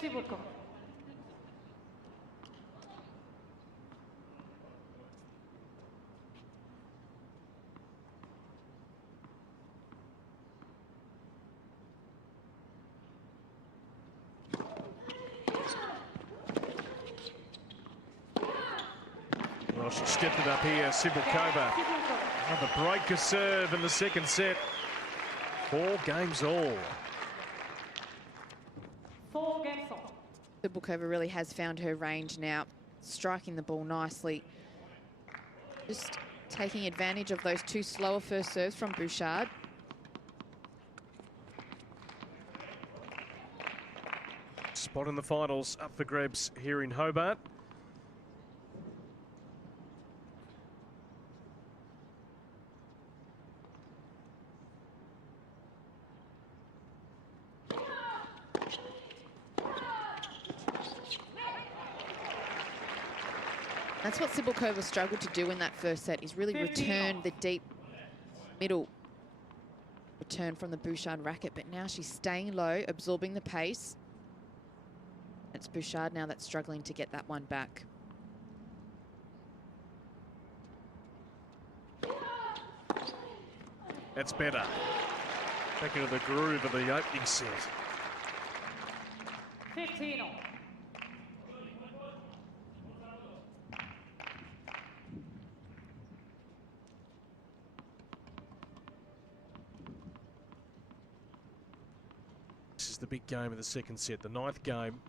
Cibulkova. Well, she stepped it up here, Cibulkova. Another breaker serve in the second set. 4 games all. 4 games all. Cibulkova really has found her range now, striking the ball nicely. Just taking advantage of those 2 slower first serves from Bouchard. Spot in the finals up for grabs here in Hobart. That's what Cibulkova struggled to do in that first set, is really return the deep middle return from the Bouchard racket. But now she's staying low, absorbing the pace. It's Bouchard now that's struggling to get that one back. That's better. Back into the groove of the opening set. 15 all. This is the big game of the second set, the 9th game.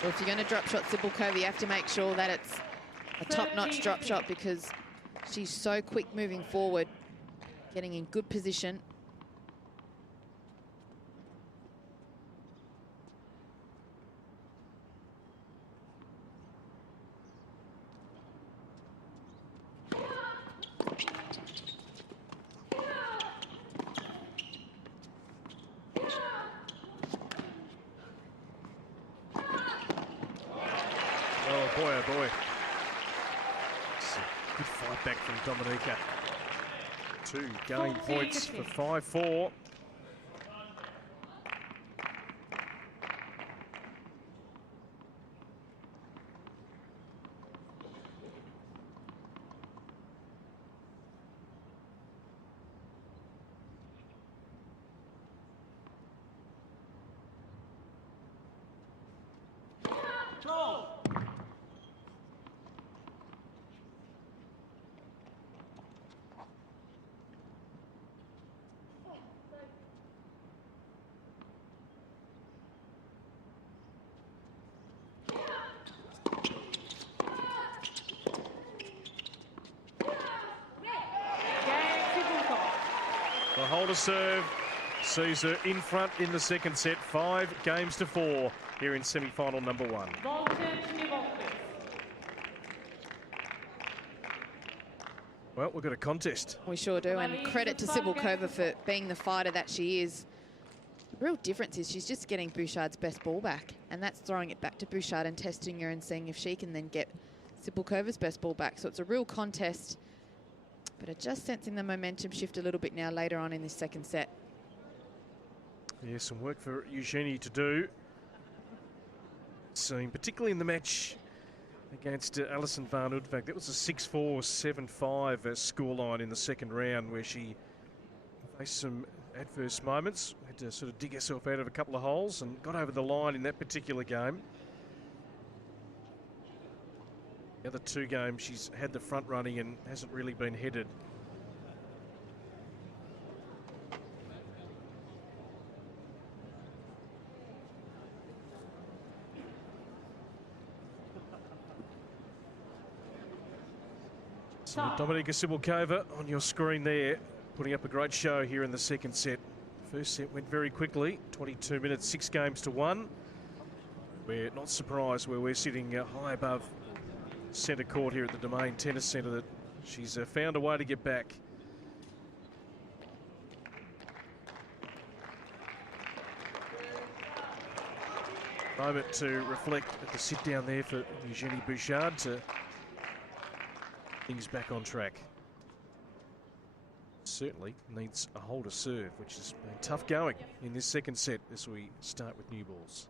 Well, if you're going to drop shot Cibulkova, you have to make sure that it's a top-notch drop shot, because she's so quick moving forward, getting in good position. Oh boy. It's a good fight back from Dominika. 2 game points for 5-4. The holder serve sees her in front in the second set, 5 games to 4 here in semi-final number 1. Well, we've got a contest. We sure do, and credit to Cibulkova for being the fighter that she is. The real difference is she's just getting Bouchard's best ball back, and that's throwing it back to Bouchard and testing her and seeing if she can then get Cibulkova's best ball back. So it's a real contest, but just sensing the momentum shift a little bit now later on in this second set. Yeah, some work for Eugenie to do. Seen particularly in the match against Alison van Uytvanck. That was a 6-4, 7-5 scoreline in the second round, where she faced some adverse moments, had to sort of dig herself out of a couple of holes and got over the line in that particular game. The other two games she's had the front running and hasn't really been headed. So Dominika Cibulkova on your screen there, putting up a great show here in the second set. First set went very quickly, 22 minutes, 6 games to 1. We're not surprised where we're sitting high above centre court here at the Domain Tennis Centre that she's found a way to get back. Moment to reflect at the sit down there for Eugenie Bouchard to things back on track. Certainly needs a hole to serve, which has been tough going in this second set as we start with new balls.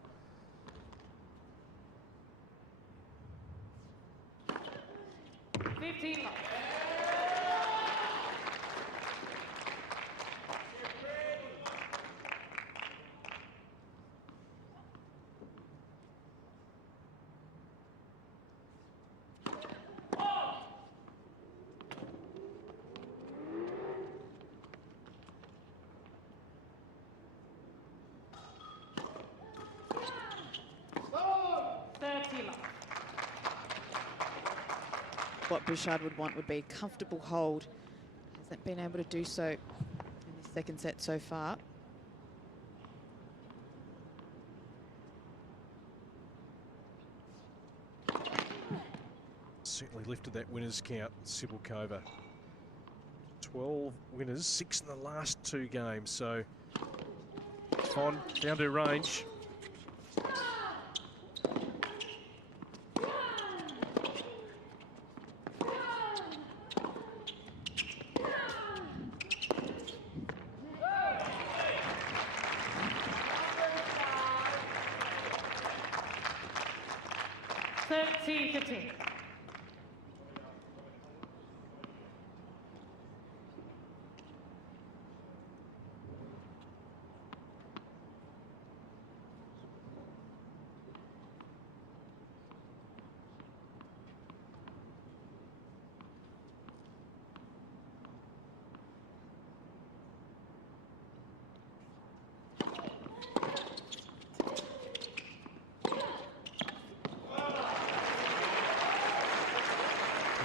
What Bouchard would want would be a comfortable hold. Hasn't been able to do so in this second set so far. Certainly lifted that winners count, Cibulkova. 12 winners, 6 in the last 2 games, so on down to range.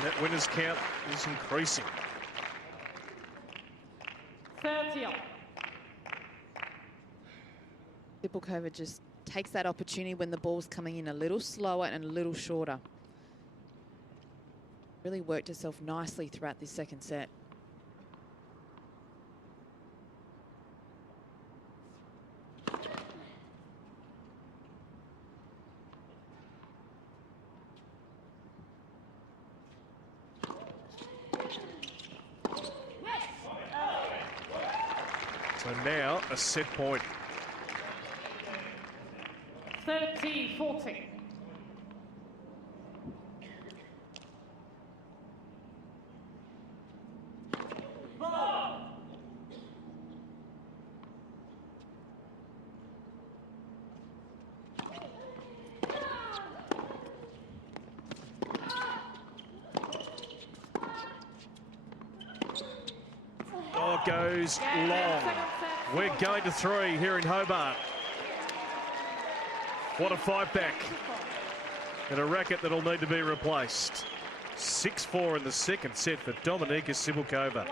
That winners count is increasing. 30. Cibulkova just takes that opportunity when the ball's coming in a little slower and a little shorter. Really worked herself nicely throughout this second set. So now a set point. 30-40. Oh, goes long. We're going to 3 here in Hobart. What a fight back. And a racket that'll need to be replaced. 6-4 in the second set for Dominika Cibulkova.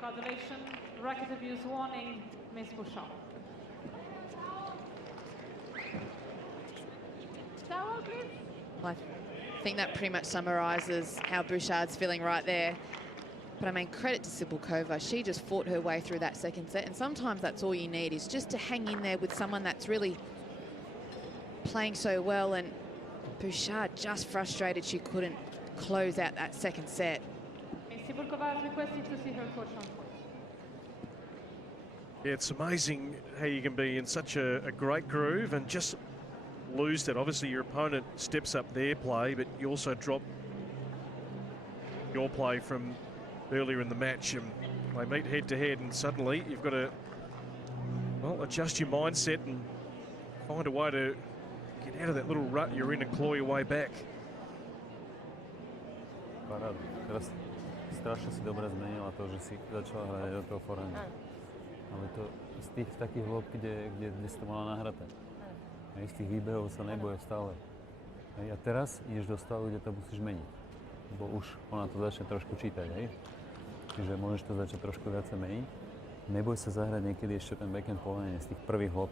Congratulations. Racket abuse warning, Miss Bouchard. Towel, please. I think that pretty much summarises how Bouchard's feeling right there. But I mean, credit to Cibulkova. She just fought her way through that second set. And sometimes that's all you need, is just to hang in there with someone that's really playing so well. And Bouchard just frustrated she couldn't close out that second set. Cibulkova is requesting to see her coach on court. Yeah, it's amazing how you can be in such a great groove and just lose that. Obviously, your opponent steps up their play, but you also drop your play from earlier in the match, and they meet head to head, and suddenly you've got to, well, adjust your mindset and find a way to get out of that little rut you're in and claw your way back. Paráda. Teraz strašne si dobre zmenila to, že si začala hrať do toho forehandu. Ale to z tých takých hĺb, kde si to mala nahraté. Z tých výbehov sa neboje stále. A teraz ideš do stavu, kde to musíš meniť. Bo už ona to začne trošku čítať, hej? Čiže môžeš to začať trošku viacej meniť. Neboj sa zahrať niekedy ešte ten backhand povolenie z tých prvých hĺb.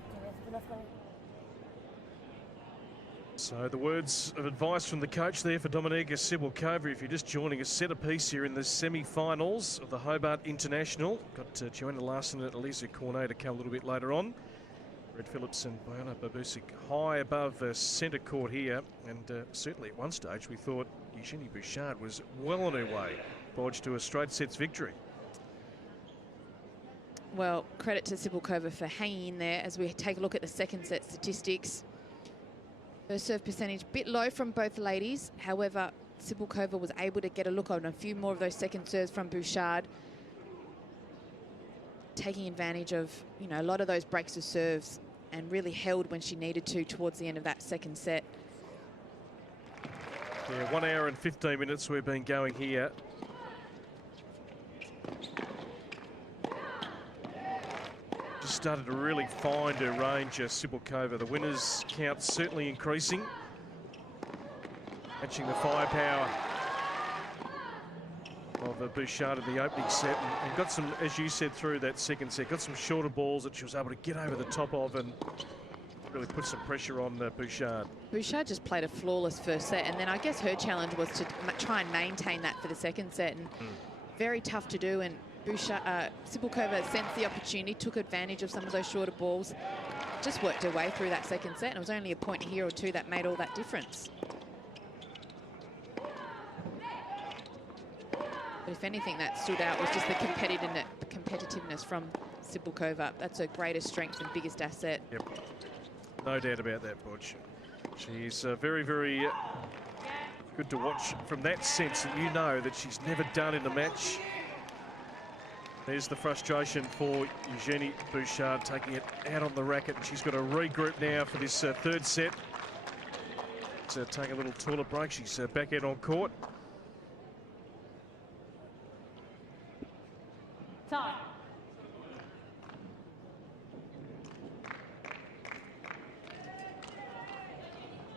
So the words of advice from the coach there for Dominika Cibulkova. If you're just joining us, set a piece here in the semi-finals of the Hobart International. Got Joanna Larson and Elisa Cornet to come a little bit later on. Red Phillips and Paula Badosa high above centre court here, and certainly at one stage we thought Eugenie Bouchard was well on her way, Borg, to a straight sets victory. Well, credit to Cibulkova for hanging in there as we take a look at the second set statistics. Her serve percentage a bit low from both ladies. However, Cibulkova was able to get a look on a few more of those second serves from Bouchard, taking advantage of, you know, a lot of those breaks of serves, and really held when she needed to towards the end of that second set. Yeah, 1 hour and 15 minutes we've been going here. Just started to really find her range, Cibulkova. The winners count certainly increasing. Matching the firepower of Bouchard in the opening set, and got some, as you said, through that second set, got some shorter balls that she was able to get over the top of and really put some pressure on Bouchard. Bouchard just played a flawless first set, and then I guess her challenge was to try and maintain that for the second set, and very tough to do. And Cibulkova sensed the opportunity, took advantage of some of those shorter balls, just worked her way through that second set, and it was only a point here or two that made all that difference. But if anything that stood out was just the competitiveness from Cibulkova. That's her greatest strength and biggest asset. Yep, no doubt about that, Borg. She's very, very good to watch from that sense that you know that she's never done in a match. There's the frustration for Eugenie Bouchard, taking it out on the racket. And she's got to regroup now for this third set. To take a little toilet break. She's back out on court. Time.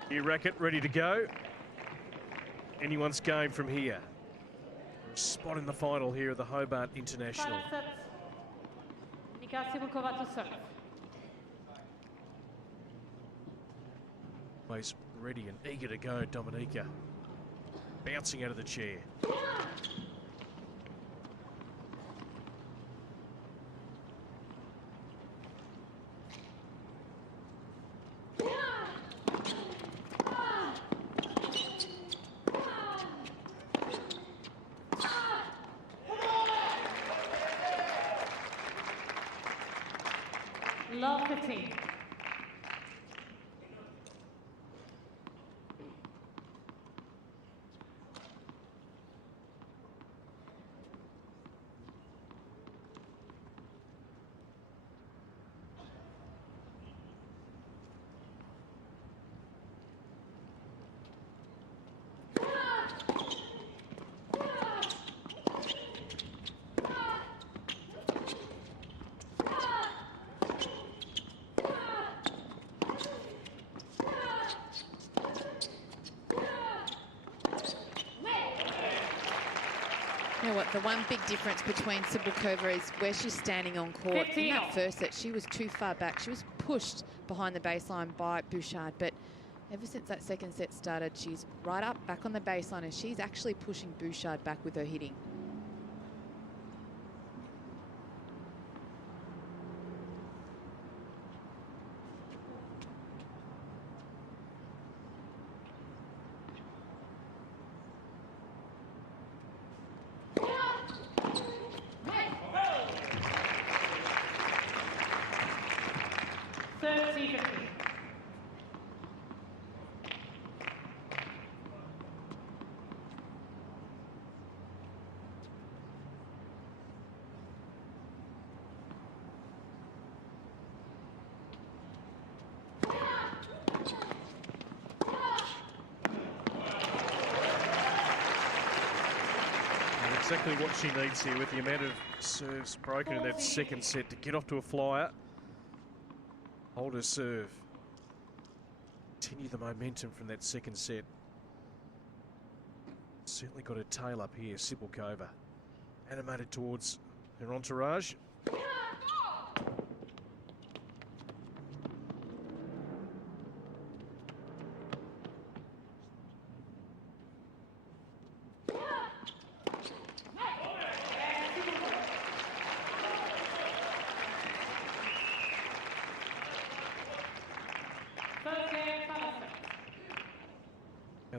New racket ready to go. Anyone's game from here. Spot in the final here at the Hobart International. Final set. Dominika Cibulkova to serve. Always ready and eager to go, Dominika. Bouncing out of the chair. Love 15. You know what, the one big difference between Cibulkova is where she's standing on court. 15. In that first set, she was too far back. She was pushed behind the baseline by Bouchard, but ever since that second set started, she's right up back on the baseline, and she's actually pushing Bouchard back with her hitting. 30-15. Exactly what she needs here with the amount of serves broken in that second set to get off to a flyer. Hold her serve. Continue the momentum from that second set. Certainly got her tail up here, Cibulkova. Animated towards her entourage.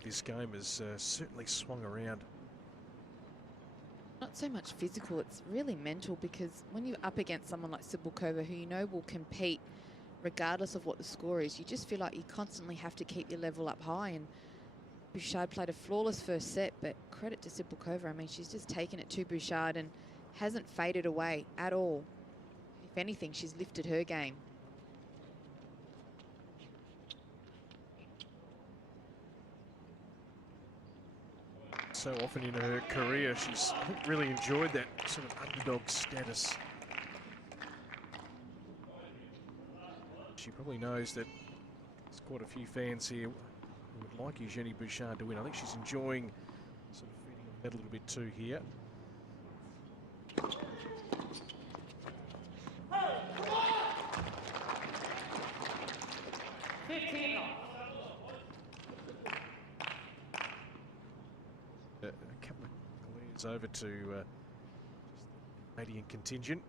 This game has certainly swung around. Not so much physical, it's really mental, because when you're up against someone like Cibulkova, who you know will compete regardless of what the score is, you just feel like you constantly have to keep your level up high. And Bouchard played a flawless first set, but credit to Cibulkova. I mean, she's just taken it to Bouchard and hasn't faded away at all. If anything, she's lifted her game. So often in her career, she's really enjoyed that sort of underdog status. She probably knows that there's quite a few fans here who would like Eugenie Bouchard to win. I think she's enjoying sort of feeding on that a little bit too here. A couple of leads over to Canadian contingent.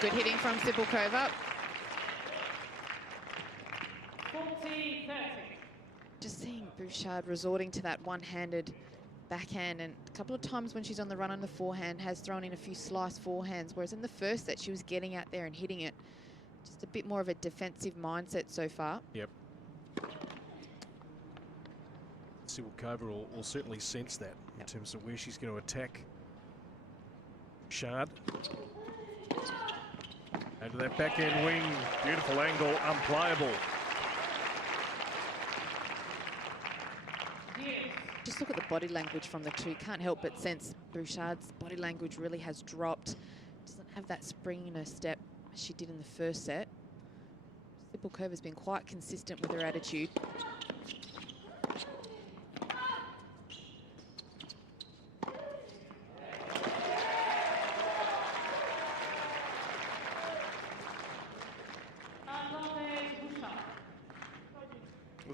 Good hitting from Cibulkova. 40-30. Just seeing Bouchard resorting to that one-handed backhand, and a couple of times when she's on the run on the forehand has thrown in a few slice forehands, whereas in the first set she was getting out there and hitting it. Just a bit more of a defensive mindset so far. Yep. Cibulkova will certainly sense that in terms of where she's going to attack Bouchard. Into that backhand wing, beautiful angle, unplayable. Just look at the body language from the two. Can't help but sense Bouchard's body language really has dropped. Doesn't have that spring in her step as she did in the first set. Cibulkova's been quite consistent with her attitude.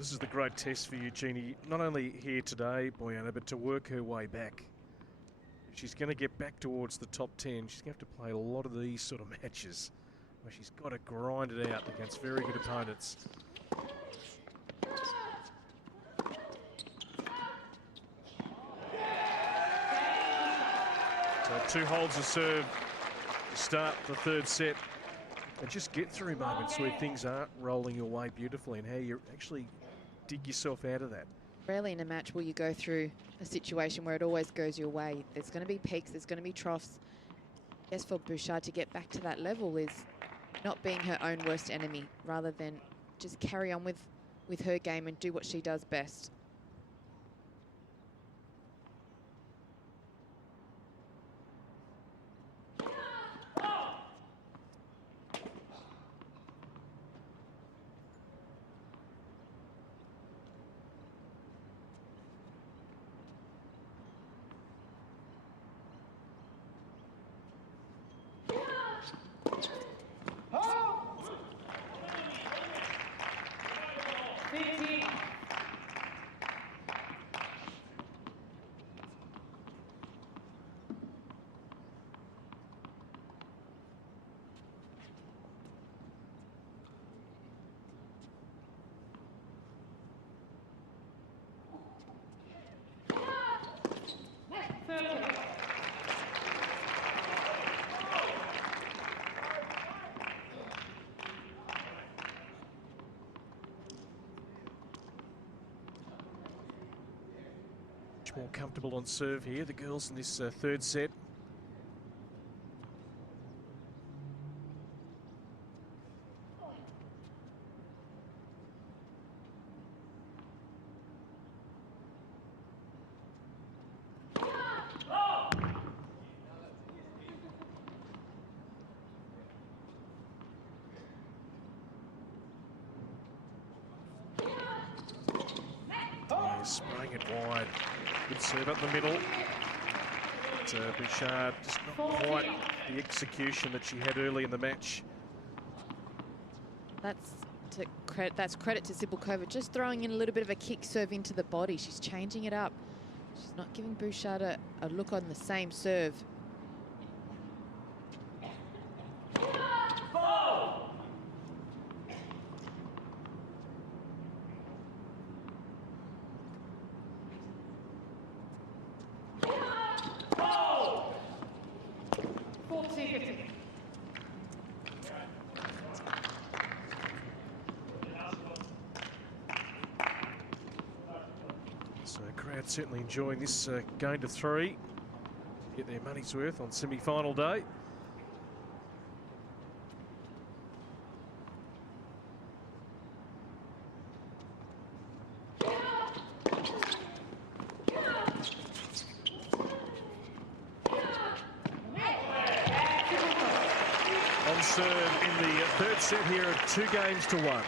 this is the great test for Eugenie, not only here today, Bojana, but to work her way back. If she's going to get back towards the top 10, she's going to have to play a lot of these sort of matches where she's got to grind it out against very good opponents. So 2 holds of serve to start the 3rd set. And just get through moments where things aren't rolling your way beautifully and how you actually dig yourself out of that. Rarely in a match will you go through a situation where it always goes your way. There's going to be peaks, there's going to be troughs. Yes, for Bouchard to get back to that level is not being her own worst enemy, rather than just carry on with her game and do what she does best. More comfortable on serve here, the girls in this 3rd set. Spraying it wide. Good serve up the middle. But Bouchard just not quite the execution that she had early in the match. That's credit to Cibulkova, just throwing in a little bit of a kick serve into the body. She's changing it up. She's not giving Bouchard a look on the same serve. Certainly enjoying this going to 3. Get their money's worth on semi-final day. On serve in the 3rd set here at 2 games to 1.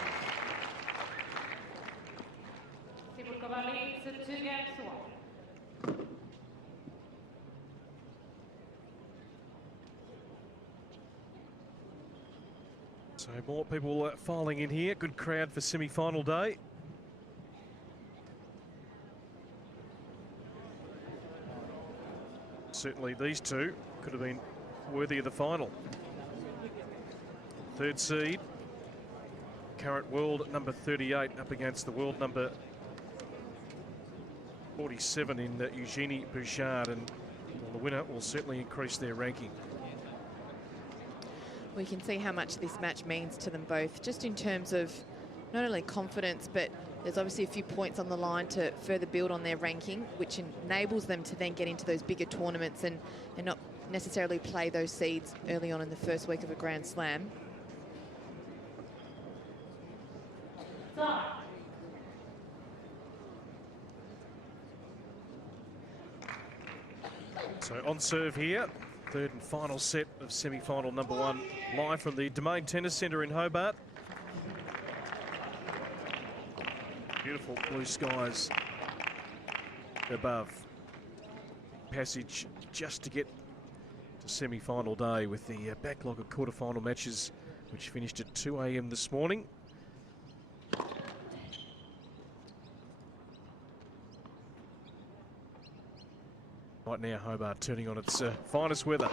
So more people filing in here. Good crowd for semi-final day. Certainly these two could have been worthy of the final. 3rd seed, current world number 38 up against the world number 47 in Eugenie Bouchard, and the winner will certainly increase their ranking. We can see how much this match means to them both, just in terms of not only confidence, but there's obviously a few points on the line to further build on their ranking, which enables them to then get into those bigger tournaments and not necessarily play those seeds early on in the first week of a Grand Slam. So on serve here, 3rd and final set of semi-final number 1, live from the Domain Tennis Centre in Hobart. Beautiful blue skies above. Passage just to get to semi-final day with the backlog of quarter-final matches, which finished at 2 AM this morning. Right now, Hobart turning on its finest weather.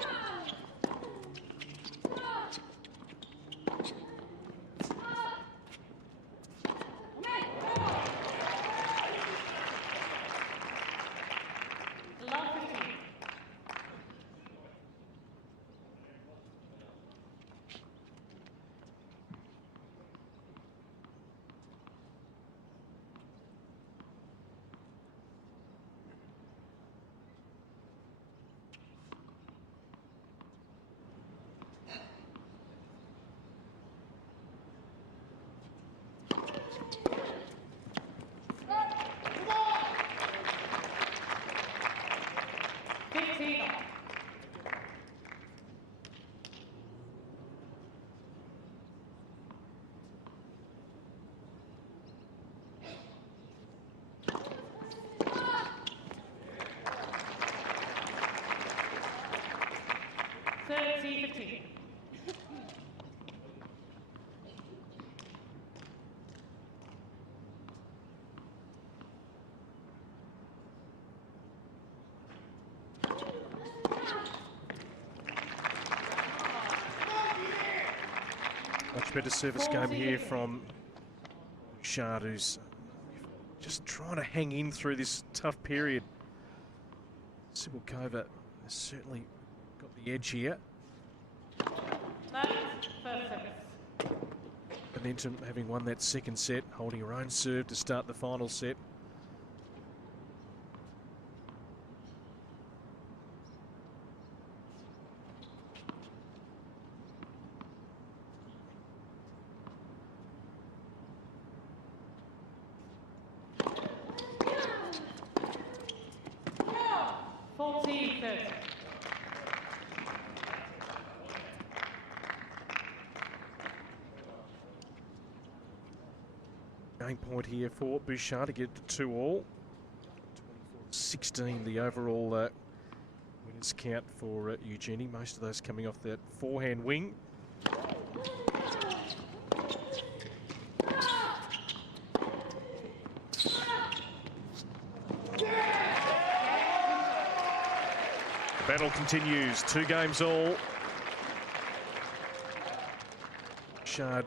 Much better service game here from Bouchard, who's just trying to hang in through this tough period. Cibulkova has certainly got the edge here. Momentum, having won that second set, holding her own serve to start the final set. Game point here for Bouchard to get to 2-all. 24-16 the overall winners count for Eugenie. Most of those coming off that forehand wing. The battle continues. 2 games all. Bouchard,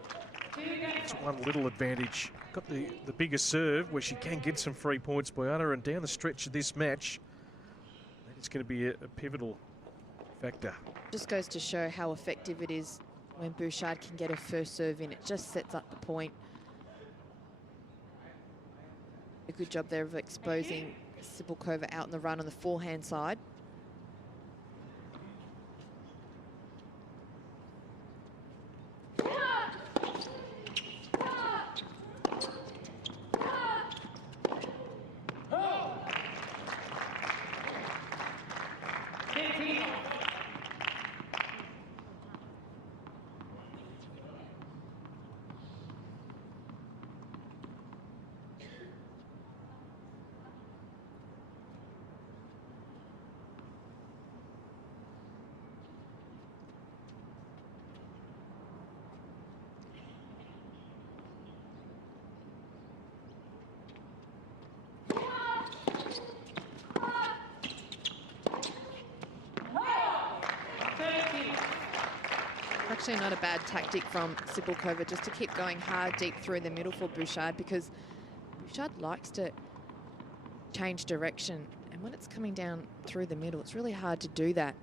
it's one little advantage. Got the bigger serve where she can get some free points by Anna, and down the stretch of this match, it's going to be a pivotal factor. Just goes to show how effective it is when Bouchard can get her first serve in. It just sets up the point. A good job there of exposing Cibulkova out in the run on the forehand side. Actually not a bad tactic from Cibulkova, just to keep going hard deep through the middle for Bouchard, because Bouchard likes to change direction, and when it's coming down through the middle, it's really hard to do that.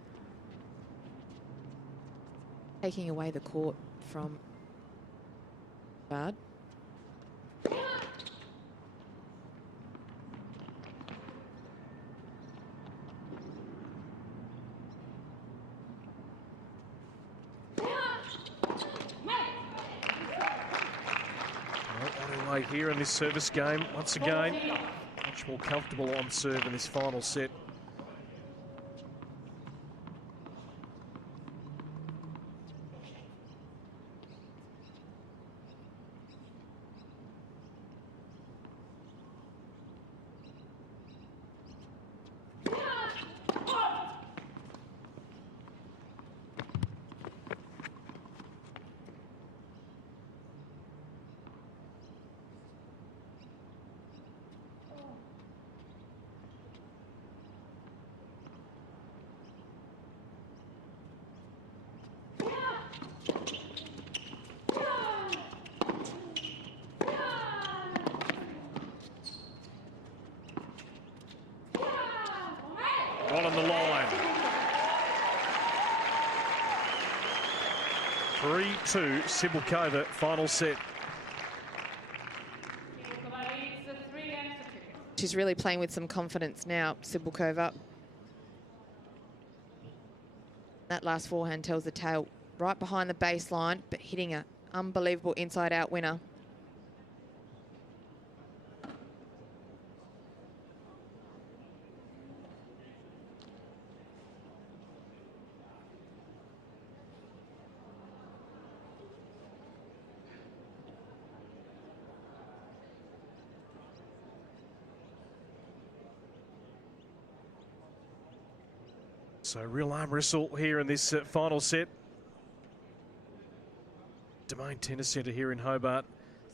Taking away the court from Bouchard. Here in this service game, once again, much more comfortable on serve in this final set. 3-2, Cibulkova, final set. She's really playing with some confidence now, Cibulkova. That last forehand tells the tale. Right behind the baseline, but hitting an unbelievable inside-out winner. So real arm wrestle here in this final set. Domain Tennis Centre here in Hobart.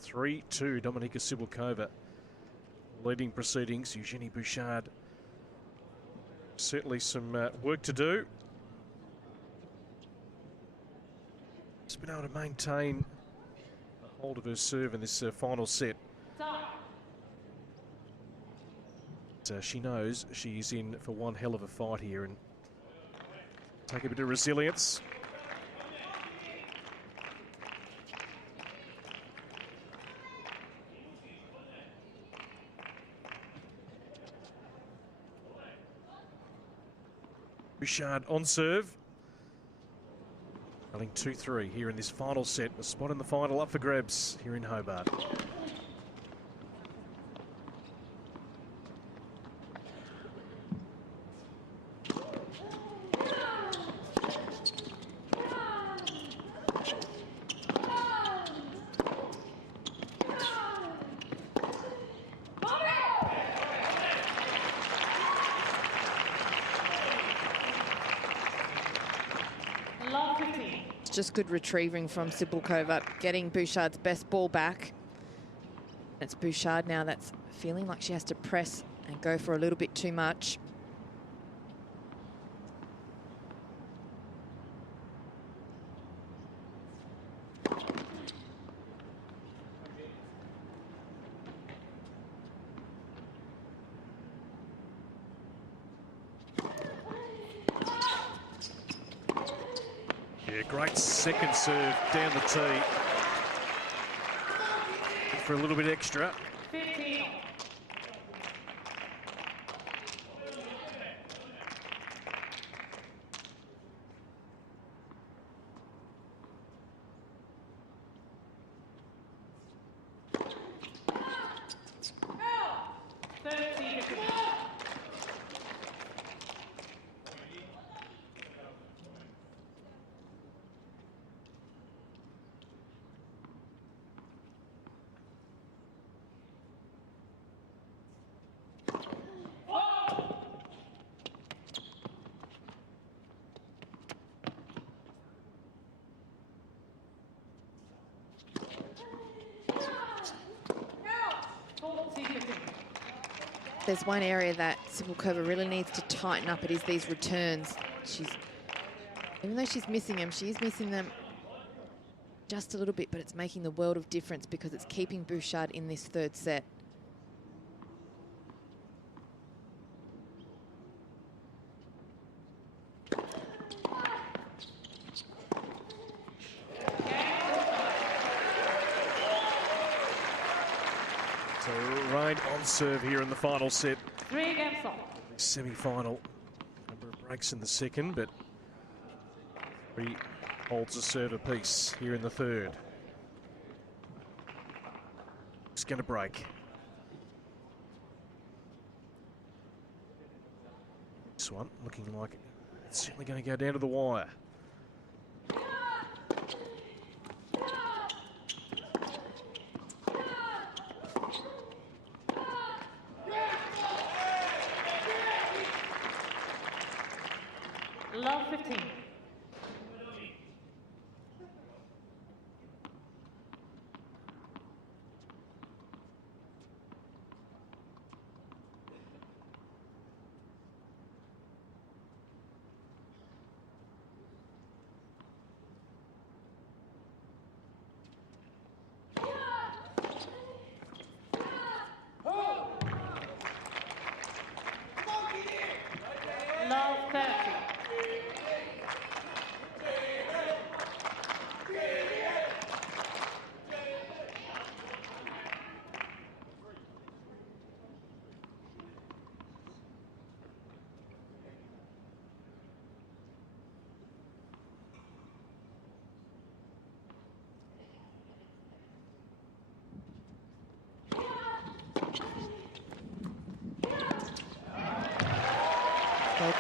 3-2, Dominika Cibulkova leading proceedings. Eugenie Bouchard. Certainly some work to do. She's been able to maintain a hold of her serve in this final set. But, she knows she's in for one hell of a fight here and take a bit of resilience. Bouchard on serve. Running 2-3 here in this final set. A spot in the final up for grabs here in Hobart. Just good retrieving from Cibulkova, getting Bouchard's best ball back. It's Bouchard now that's feeling like she has to press and go for a little bit too much. Great second serve down the tee. For a little bit extra. 15. There's one area that Cibulkova really needs to tighten up. It is these returns. Even though she's missing them, she is missing them just a little bit, but it's making the world of difference because it's keeping Bouchard in this third set. On serve here in the final set. 3 games off. Semi-final. Number of breaks in the second, but he holds a serve apiece here in the third. It's going to break. This one looking like it's certainly going to go down to the wire. Love 15.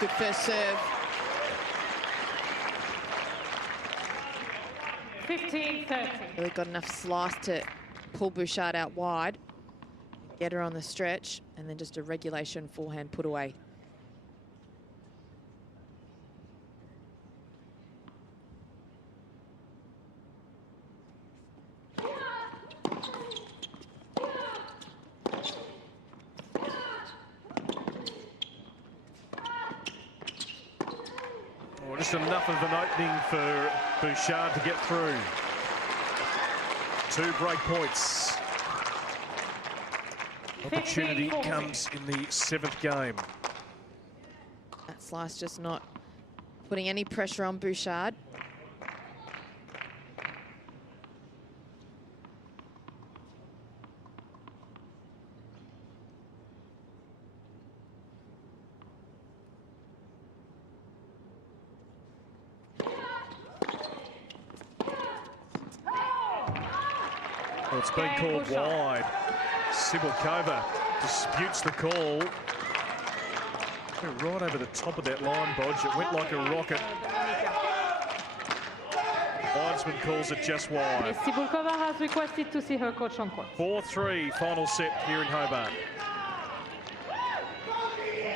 Good first serve. 15-30. Really got enough slice to pull Bouchard out wide, get her on the stretch, and then just a regulation forehand put away. Well, just enough of an opening for Bouchard to get through. 2 break points. Opportunity comes in the 7th game. That slice just not putting any pressure on Bouchard. Well, it's been called wide. Cibulkova disputes the call. Right over the top of that line, Bodge. It went like a rocket. Linesman calls it just wide. Miss Cibulkova has requested to see her coach on court. 4-3, final set here in Hobart.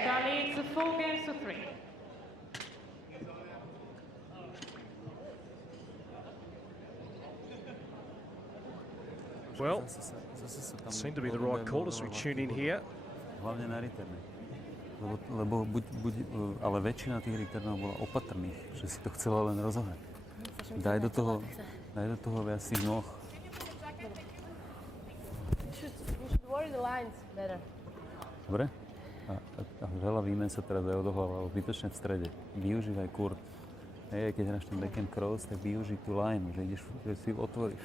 That leads 4 games to 3. Well, seemed to be the right call as we tune in here. Hlavne na reterne. Lebo ale väčšina tých returnov bola opatrných, že si to chcela len rozohrať. Daj do toho viac tých noh. Dobre? A veľa výmen sa teraz aj odohľadalo zbytočne v strede. Využívaj kurt. Hej, keď hráš ten backhand cross, tak využij tú line, že ideš, že si otvoríš.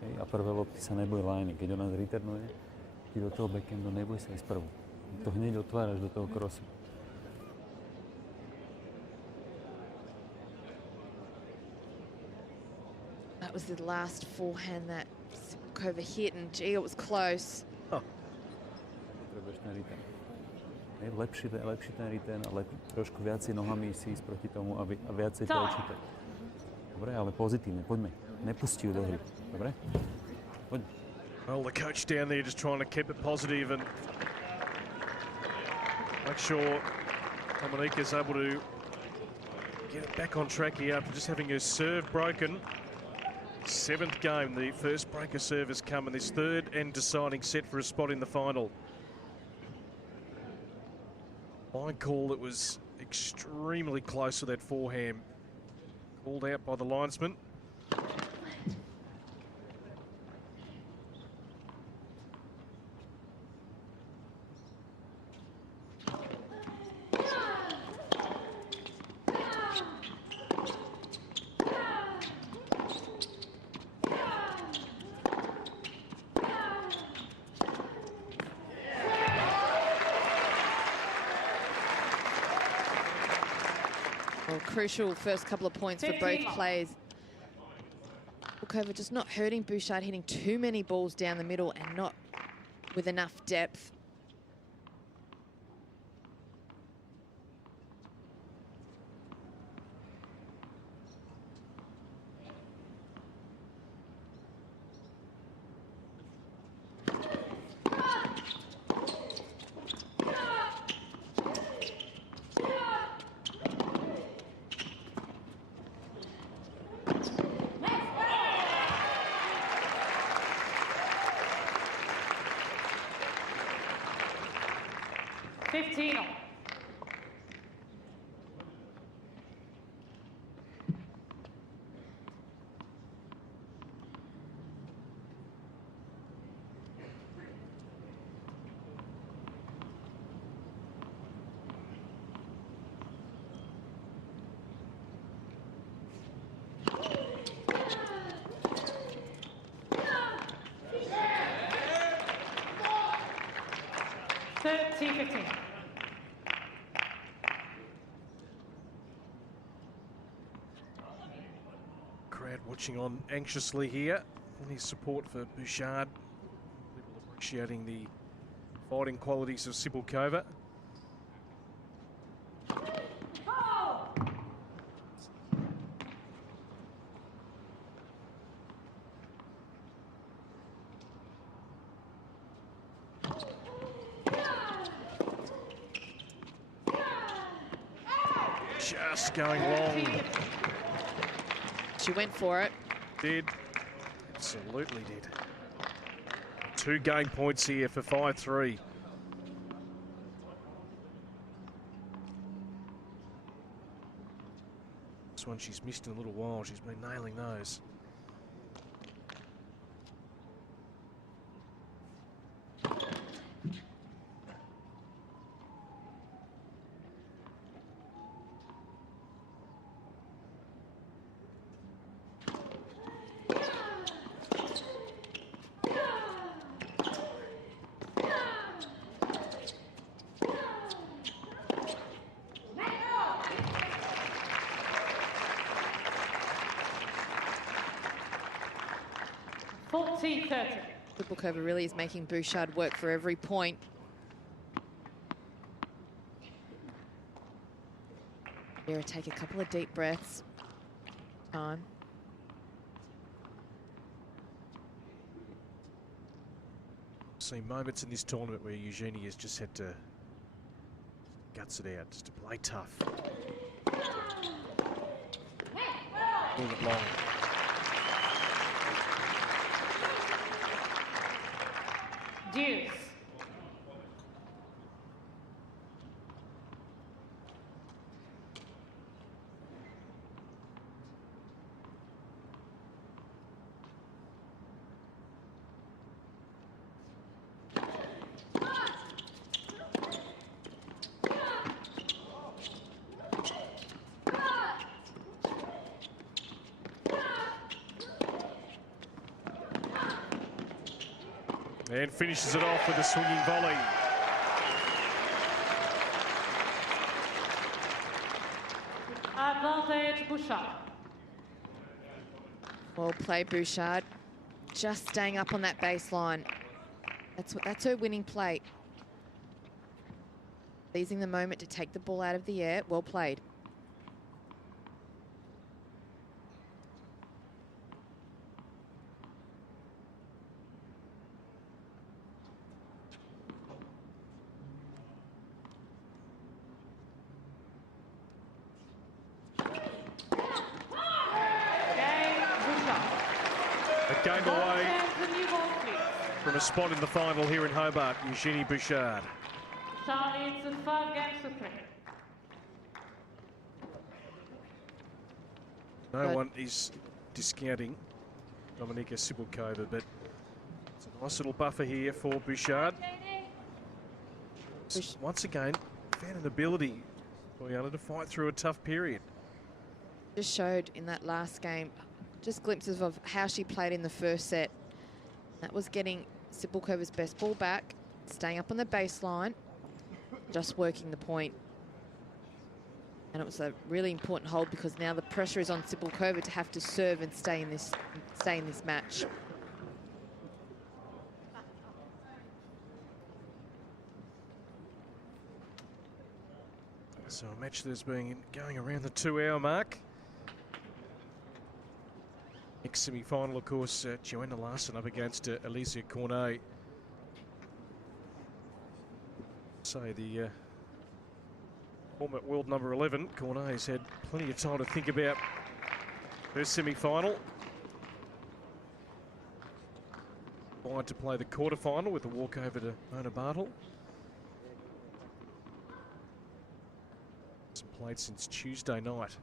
Hej, a prvé lopty sa neboj liney. Keď ona zreturnuje, ty do toho backhandu neboj sa ísť prvú. To hneď otváraš do toho crossu. That was the last forehand that Cibulkova hit, and gee, it was close. Potrebuješ ten return. Hej, lepší ten return, ale trošku viacej nohami si ísť proti tomu a viacej to čítať. Dobre, ale pozitívne, poďme. Nepusti ju do hry. Dobre? Poď. Well, the coach down there just trying to keep it positive and make sure Dominika's able to get it back on track here after just having her serve broken. 7th game, the first breaker serve has come in this 3rd and deciding set for a spot in the final. Line call that was extremely close to that forehand. Called out by the linesman. Crucial first couple of points for both players. Cibulkova just not hurting Bouchard, hitting too many balls down the middle and not with enough depth. Crowd watching on anxiously here. Any support for Bouchard. People appreciating the fighting qualities of Cibulkova. just going long. She went for it. Did. Absolutely did. 2 game points here for 5-3. This one she's missed in a little while. She's been nailing those. Cibulkova really is making Bouchard work for every point. Here, take a couple of deep breaths. Time. Seen moments in this tournament where Eugenie has just had to guts it out, just to play tough. Move it long. Deuce. And finishes it off with a swinging volley. Advantage Bouchard. Well played, Bouchard. Just staying up on that baseline. That's her winning play. Seizing the moment to take the ball out of the air. Well played. Game away from a spot in the final here in Hobart, Eugenie Bouchard. Charlie, it's 5 games to 3. No one is discounting Dominika Cibulkova, but it's a nice little buffer here for Bouchard. Once again, found an ability for Yana to fight through a tough period. Just showed in that last game just glimpses of how she played in the first set. That was getting Cibulkova's best ball back, staying up on the baseline, just working the point. And it was a really important hold because now the pressure is on Cibulkova to have to serve and stay in this match. So a match that's been going around the 2-hour mark. Next semi-final, of course, Joanna Larsson up against Alicia Cornet. So the former world number 11, Cornet, has had plenty of time to think about her semi-final. Tried to play the quarter-final with a walkover to Mona Bartel. Hasn't played since Tuesday night.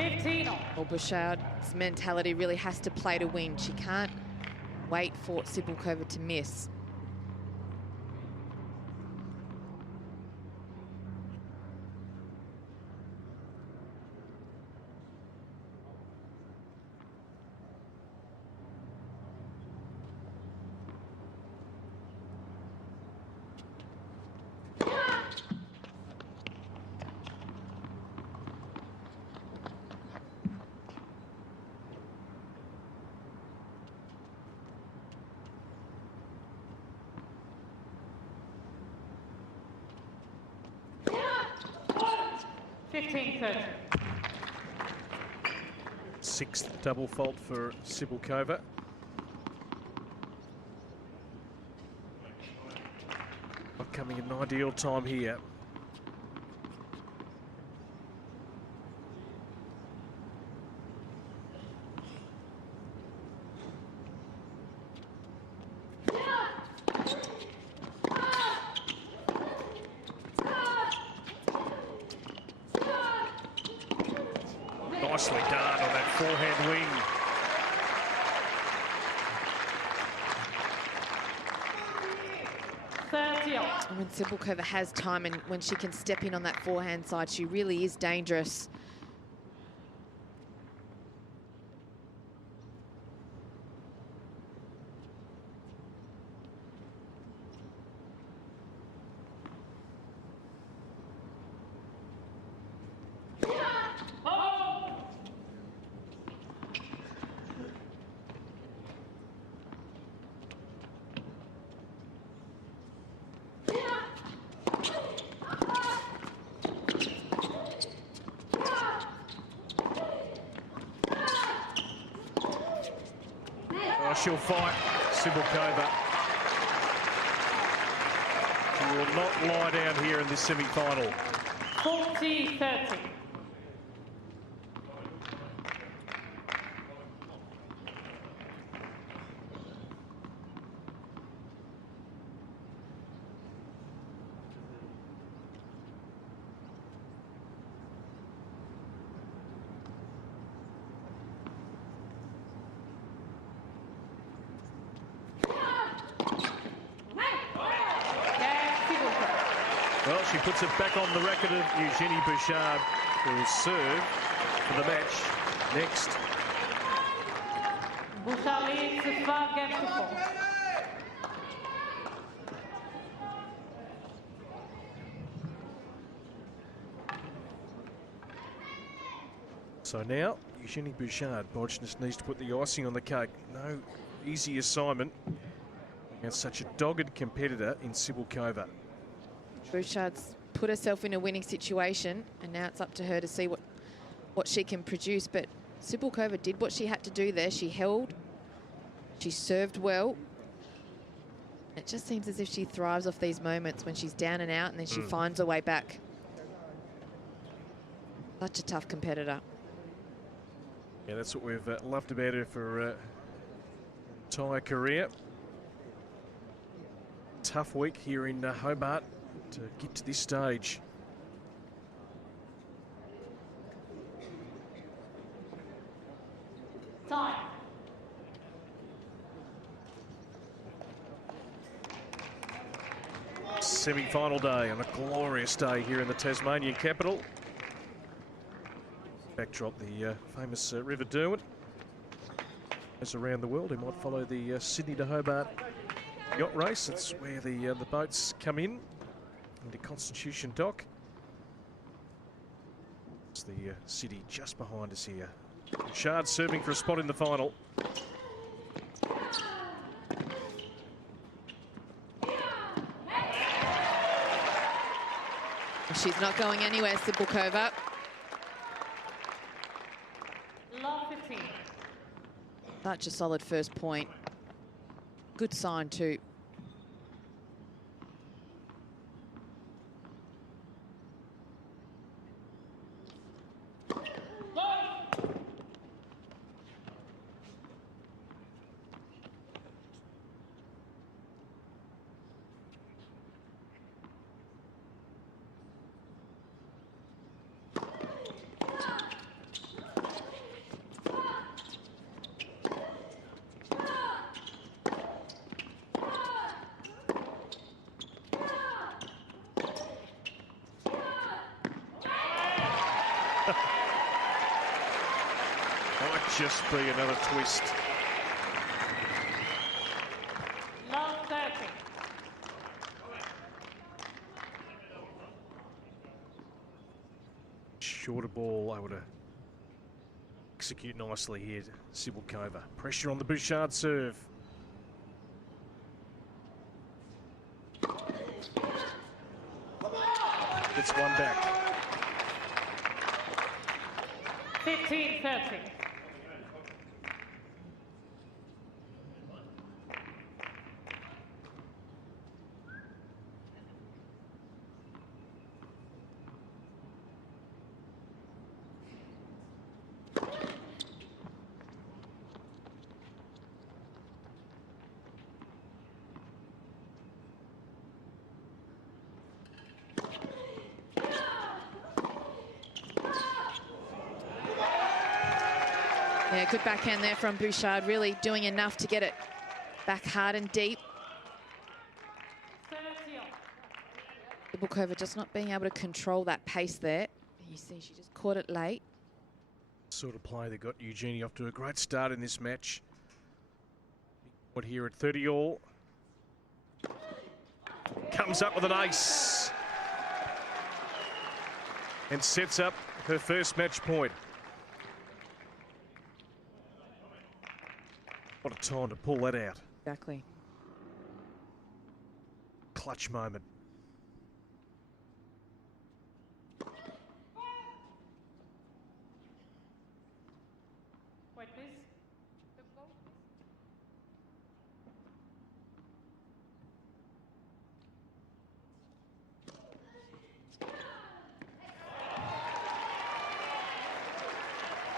15 all. Well, Bouchard's mentality really has to play to win. She can't wait for Cibulkova to miss. Sixth double fault for Cibulkova. Not coming in an ideal time here. Nicely done on that forehand wing. When Cibulkova has time and when she can step in on that forehand side, she really is dangerous. She'll fight Cibulkova. She will not lie down here in this semi-final. 40-30. Well, she puts it back on the record of Eugenie Bouchard, who will serve for the match next. Bouchard leads 5 games to 4. So now, Eugenie Bouchard, Bodge just needs to put the icing on the cake. No easy assignment against such a dogged competitor in Cibulkova. Bouchard's put herself in a winning situation, and now it's up to her to see what she can produce. But Cibulkova did what she had to do there. She held, she served well. It just seems as if she thrives off these moments when she's down and out, and then she finds her way back. Such a tough competitor. Yeah, that's what we've loved about her for her entire career. Tough week here in Hobart to get to this stage. Time. Semi-final day on a glorious day here in the Tasmanian capital. Backdrop, the famous River Derwent. As around the world, who might follow the Sydney to Hobart yacht race. It's where the boats come in into Constitution Dock. It's the city just behind us here. Bouchard serving for a spot in the final. She's not going anywhere, Cibulkova. Love 15. Such a solid first point. Good sign too. Might just be another twist. Love 30. Shorter ball able to execute nicely here, Cibulkova. Pressure on the Bouchard serve. Gets one back. 15-30. Yeah, good backhand there from Bouchard, really doing enough to get it back hard and deep. Cibulkova just not being able to control that pace there. You see she just caught it late. Sort of play that got Eugenie off to a great start in this match. What here at 30 all. Comes up with an ace. And sets up her first match point. What a time to pull that out. Exactly. Clutch moment. Wait, please.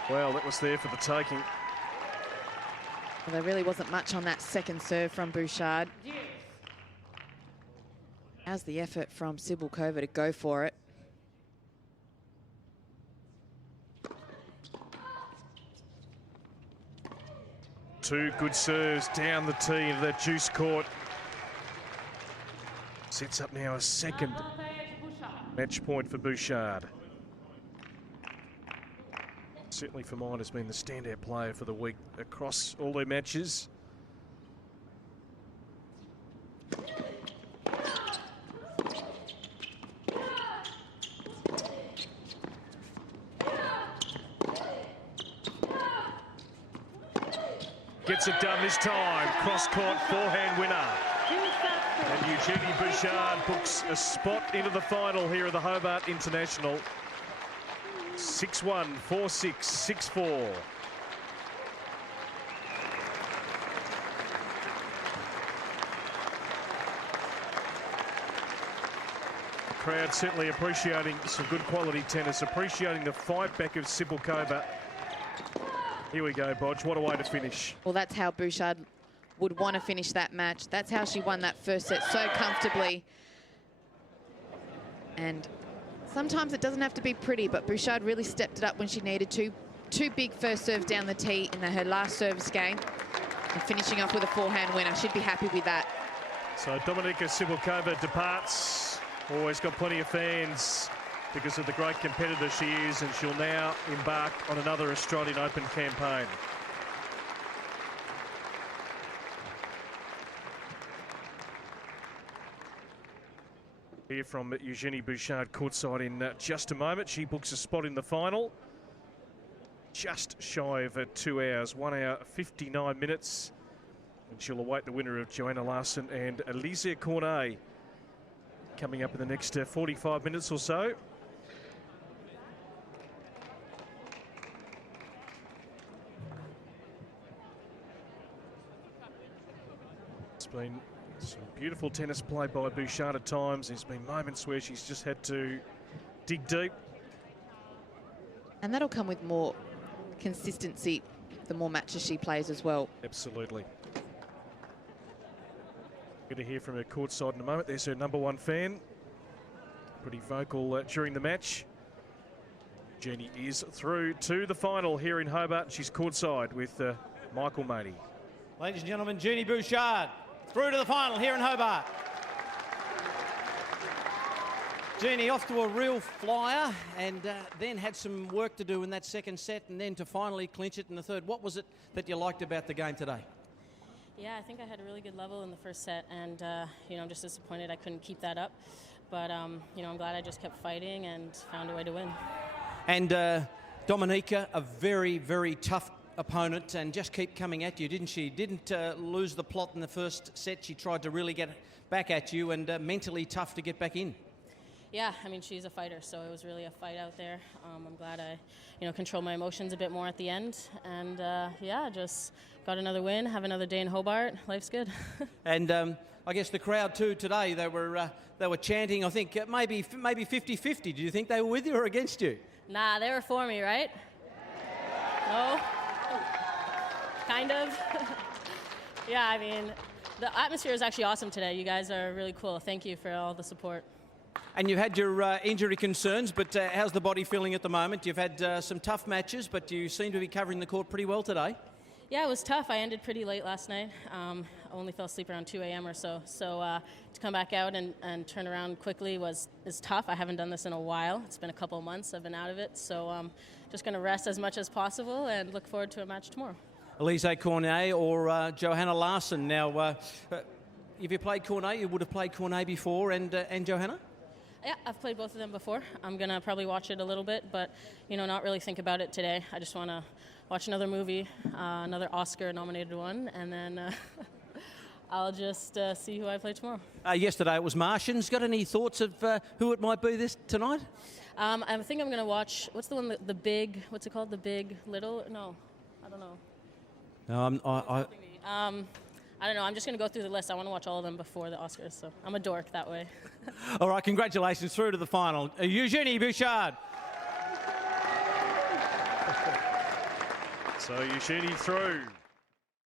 Well, that was there for the taking. Well, there really wasn't much on that second serve from Bouchard. Yes. How's the effort from Cibulkova to go for it? Two good serves down the tee into that juice court. Sets up now a second match point for Bouchard. Certainly for mine has been the standout player for the week across all their matches. Gets it done this time. Cross-court forehand winner. And Eugenie Bouchard books a spot into the final here at the Hobart International. 6-1, 4-6, 6-4. The crowd certainly appreciating some good quality tennis, appreciating the fight back of Cibulkova. Here we go, Bodge. What a way to finish. Well, that's how Bouchard would want to finish that match. That's how she won that first set so comfortably. And sometimes it doesn't have to be pretty, but Bouchard really stepped it up when she needed to. Two big first serves down the tee in her last service game. And finishing off with a forehand winner. She'd be happy with that. So Dominika Cibulkova departs. Always got plenty of fans because of the great competitor she is, and she'll now embark on another Australian Open campaign. Hear from Eugenie Bouchard courtside in just a moment. She books a spot in the final. Just shy of 2 hours, 1 hour 59 minutes. And she'll await the winner of Joanna Larsson and Alicia Cornet coming up in the next 45 minutes or so. It's been some beautiful tennis play by Bouchard at times. There's been moments where she's just had to dig deep. And that'll come with more consistency the more matches she plays as well. Absolutely. Going to hear from her courtside in a moment. There's her #1 fan. Pretty vocal during the match. Jenny is through to the final here in Hobart. She's courtside with Michael Matey. Ladies and gentlemen, Eugenie Bouchard through to the final here in Hobart. Jeannie off to a real flyer and then had some work to do in that second set and then to finally clinch it in the third. What was it that you liked about the game today? Yeah, I think I had a really good level in the first set and, I'm just disappointed I couldn't keep that up. But, I'm glad I just kept fighting and found a way to win. And Dominika, a very, very tough opponent and just keep coming at you, didn't she? Didn't lose the plot in the first set. She tried to really get back at you and mentally tough to get back in. Yeah, I mean, she's a fighter, so it was really a fight out there. I'm glad I, controlled my emotions a bit more at the end. And, just got another win, have another day in Hobart. Life's good. And I guess the crowd, too, today, they were chanting, I think, maybe 50-50. Do you think they were with you or against you? Nah, they were for me, right? No? Kind of. Yeah, I mean, the atmosphere is actually awesome today. You guys are really cool. Thank you for all the support. And you've had your injury concerns, but how's the body feeling at the moment? You've had some tough matches, but you seem to be covering the court pretty well today. Yeah, it was tough. I ended pretty late last night. I only fell asleep around 2 a.m. or so. So to come back out and turn around quickly is tough. I haven't done this in a while. It's been a couple of months I've been out of it. So just going to rest as much as possible and look forward to a match tomorrow. Elise Cornet or Johanna Larsson. Now, if you played Cornet, you would have played Cornet before, and Johanna? Yeah, I've played both of them before. I'm going to probably watch it a little bit, but, not really think about it today. I just want to watch another movie, another Oscar-nominated one, and then I'll just see who I play tomorrow. Yesterday it was Martians. Got any thoughts of who it might be tonight? I think I'm going to watch, what's the one, the big, what's it called? The big, little? No, I don't know. I don't know. I'm just going to go through the list. I want to watch all of them before the Oscars, so I'm a dork that way. All right, congratulations through to the final. Eugenie Bouchard. So Eugenie through.